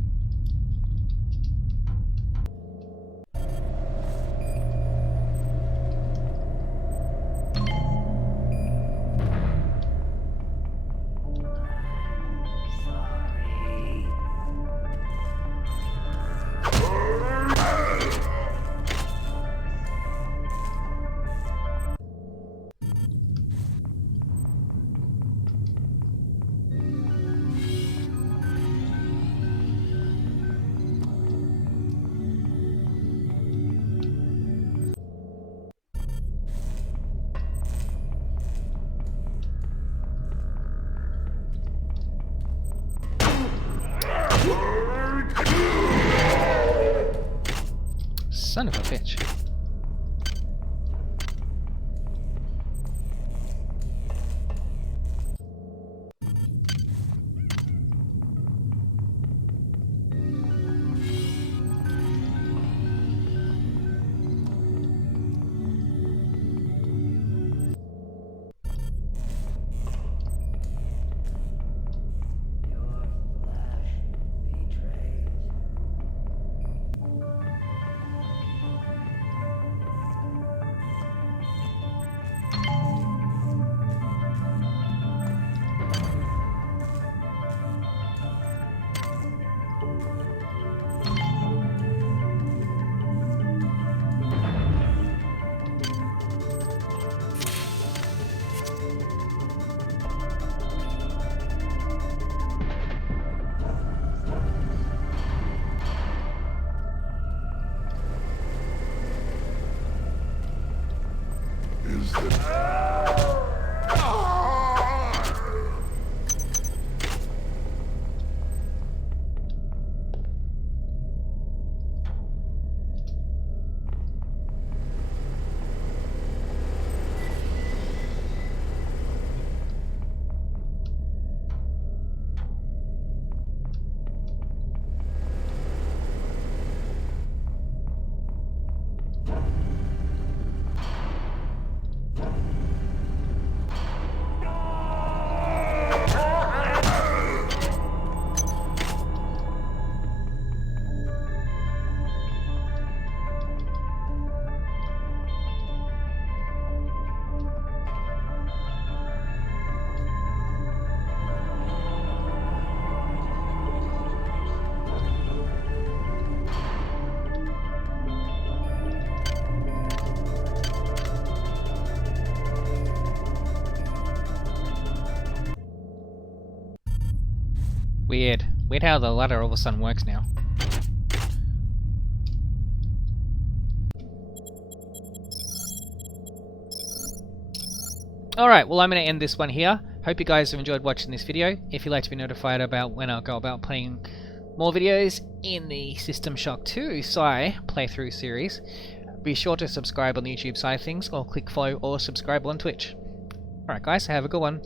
Son of a bitch. Weird. Weird how the ladder all of a sudden works now. Alright, well I'm going to end this one here. Hope you guys have enjoyed watching this video. If you'd like to be notified about when I'll go about playing more videos in the System Shock 2 Psi playthrough series, be sure to subscribe on the YouTube side of things, or click follow or subscribe on Twitch. Alright guys, have a good one.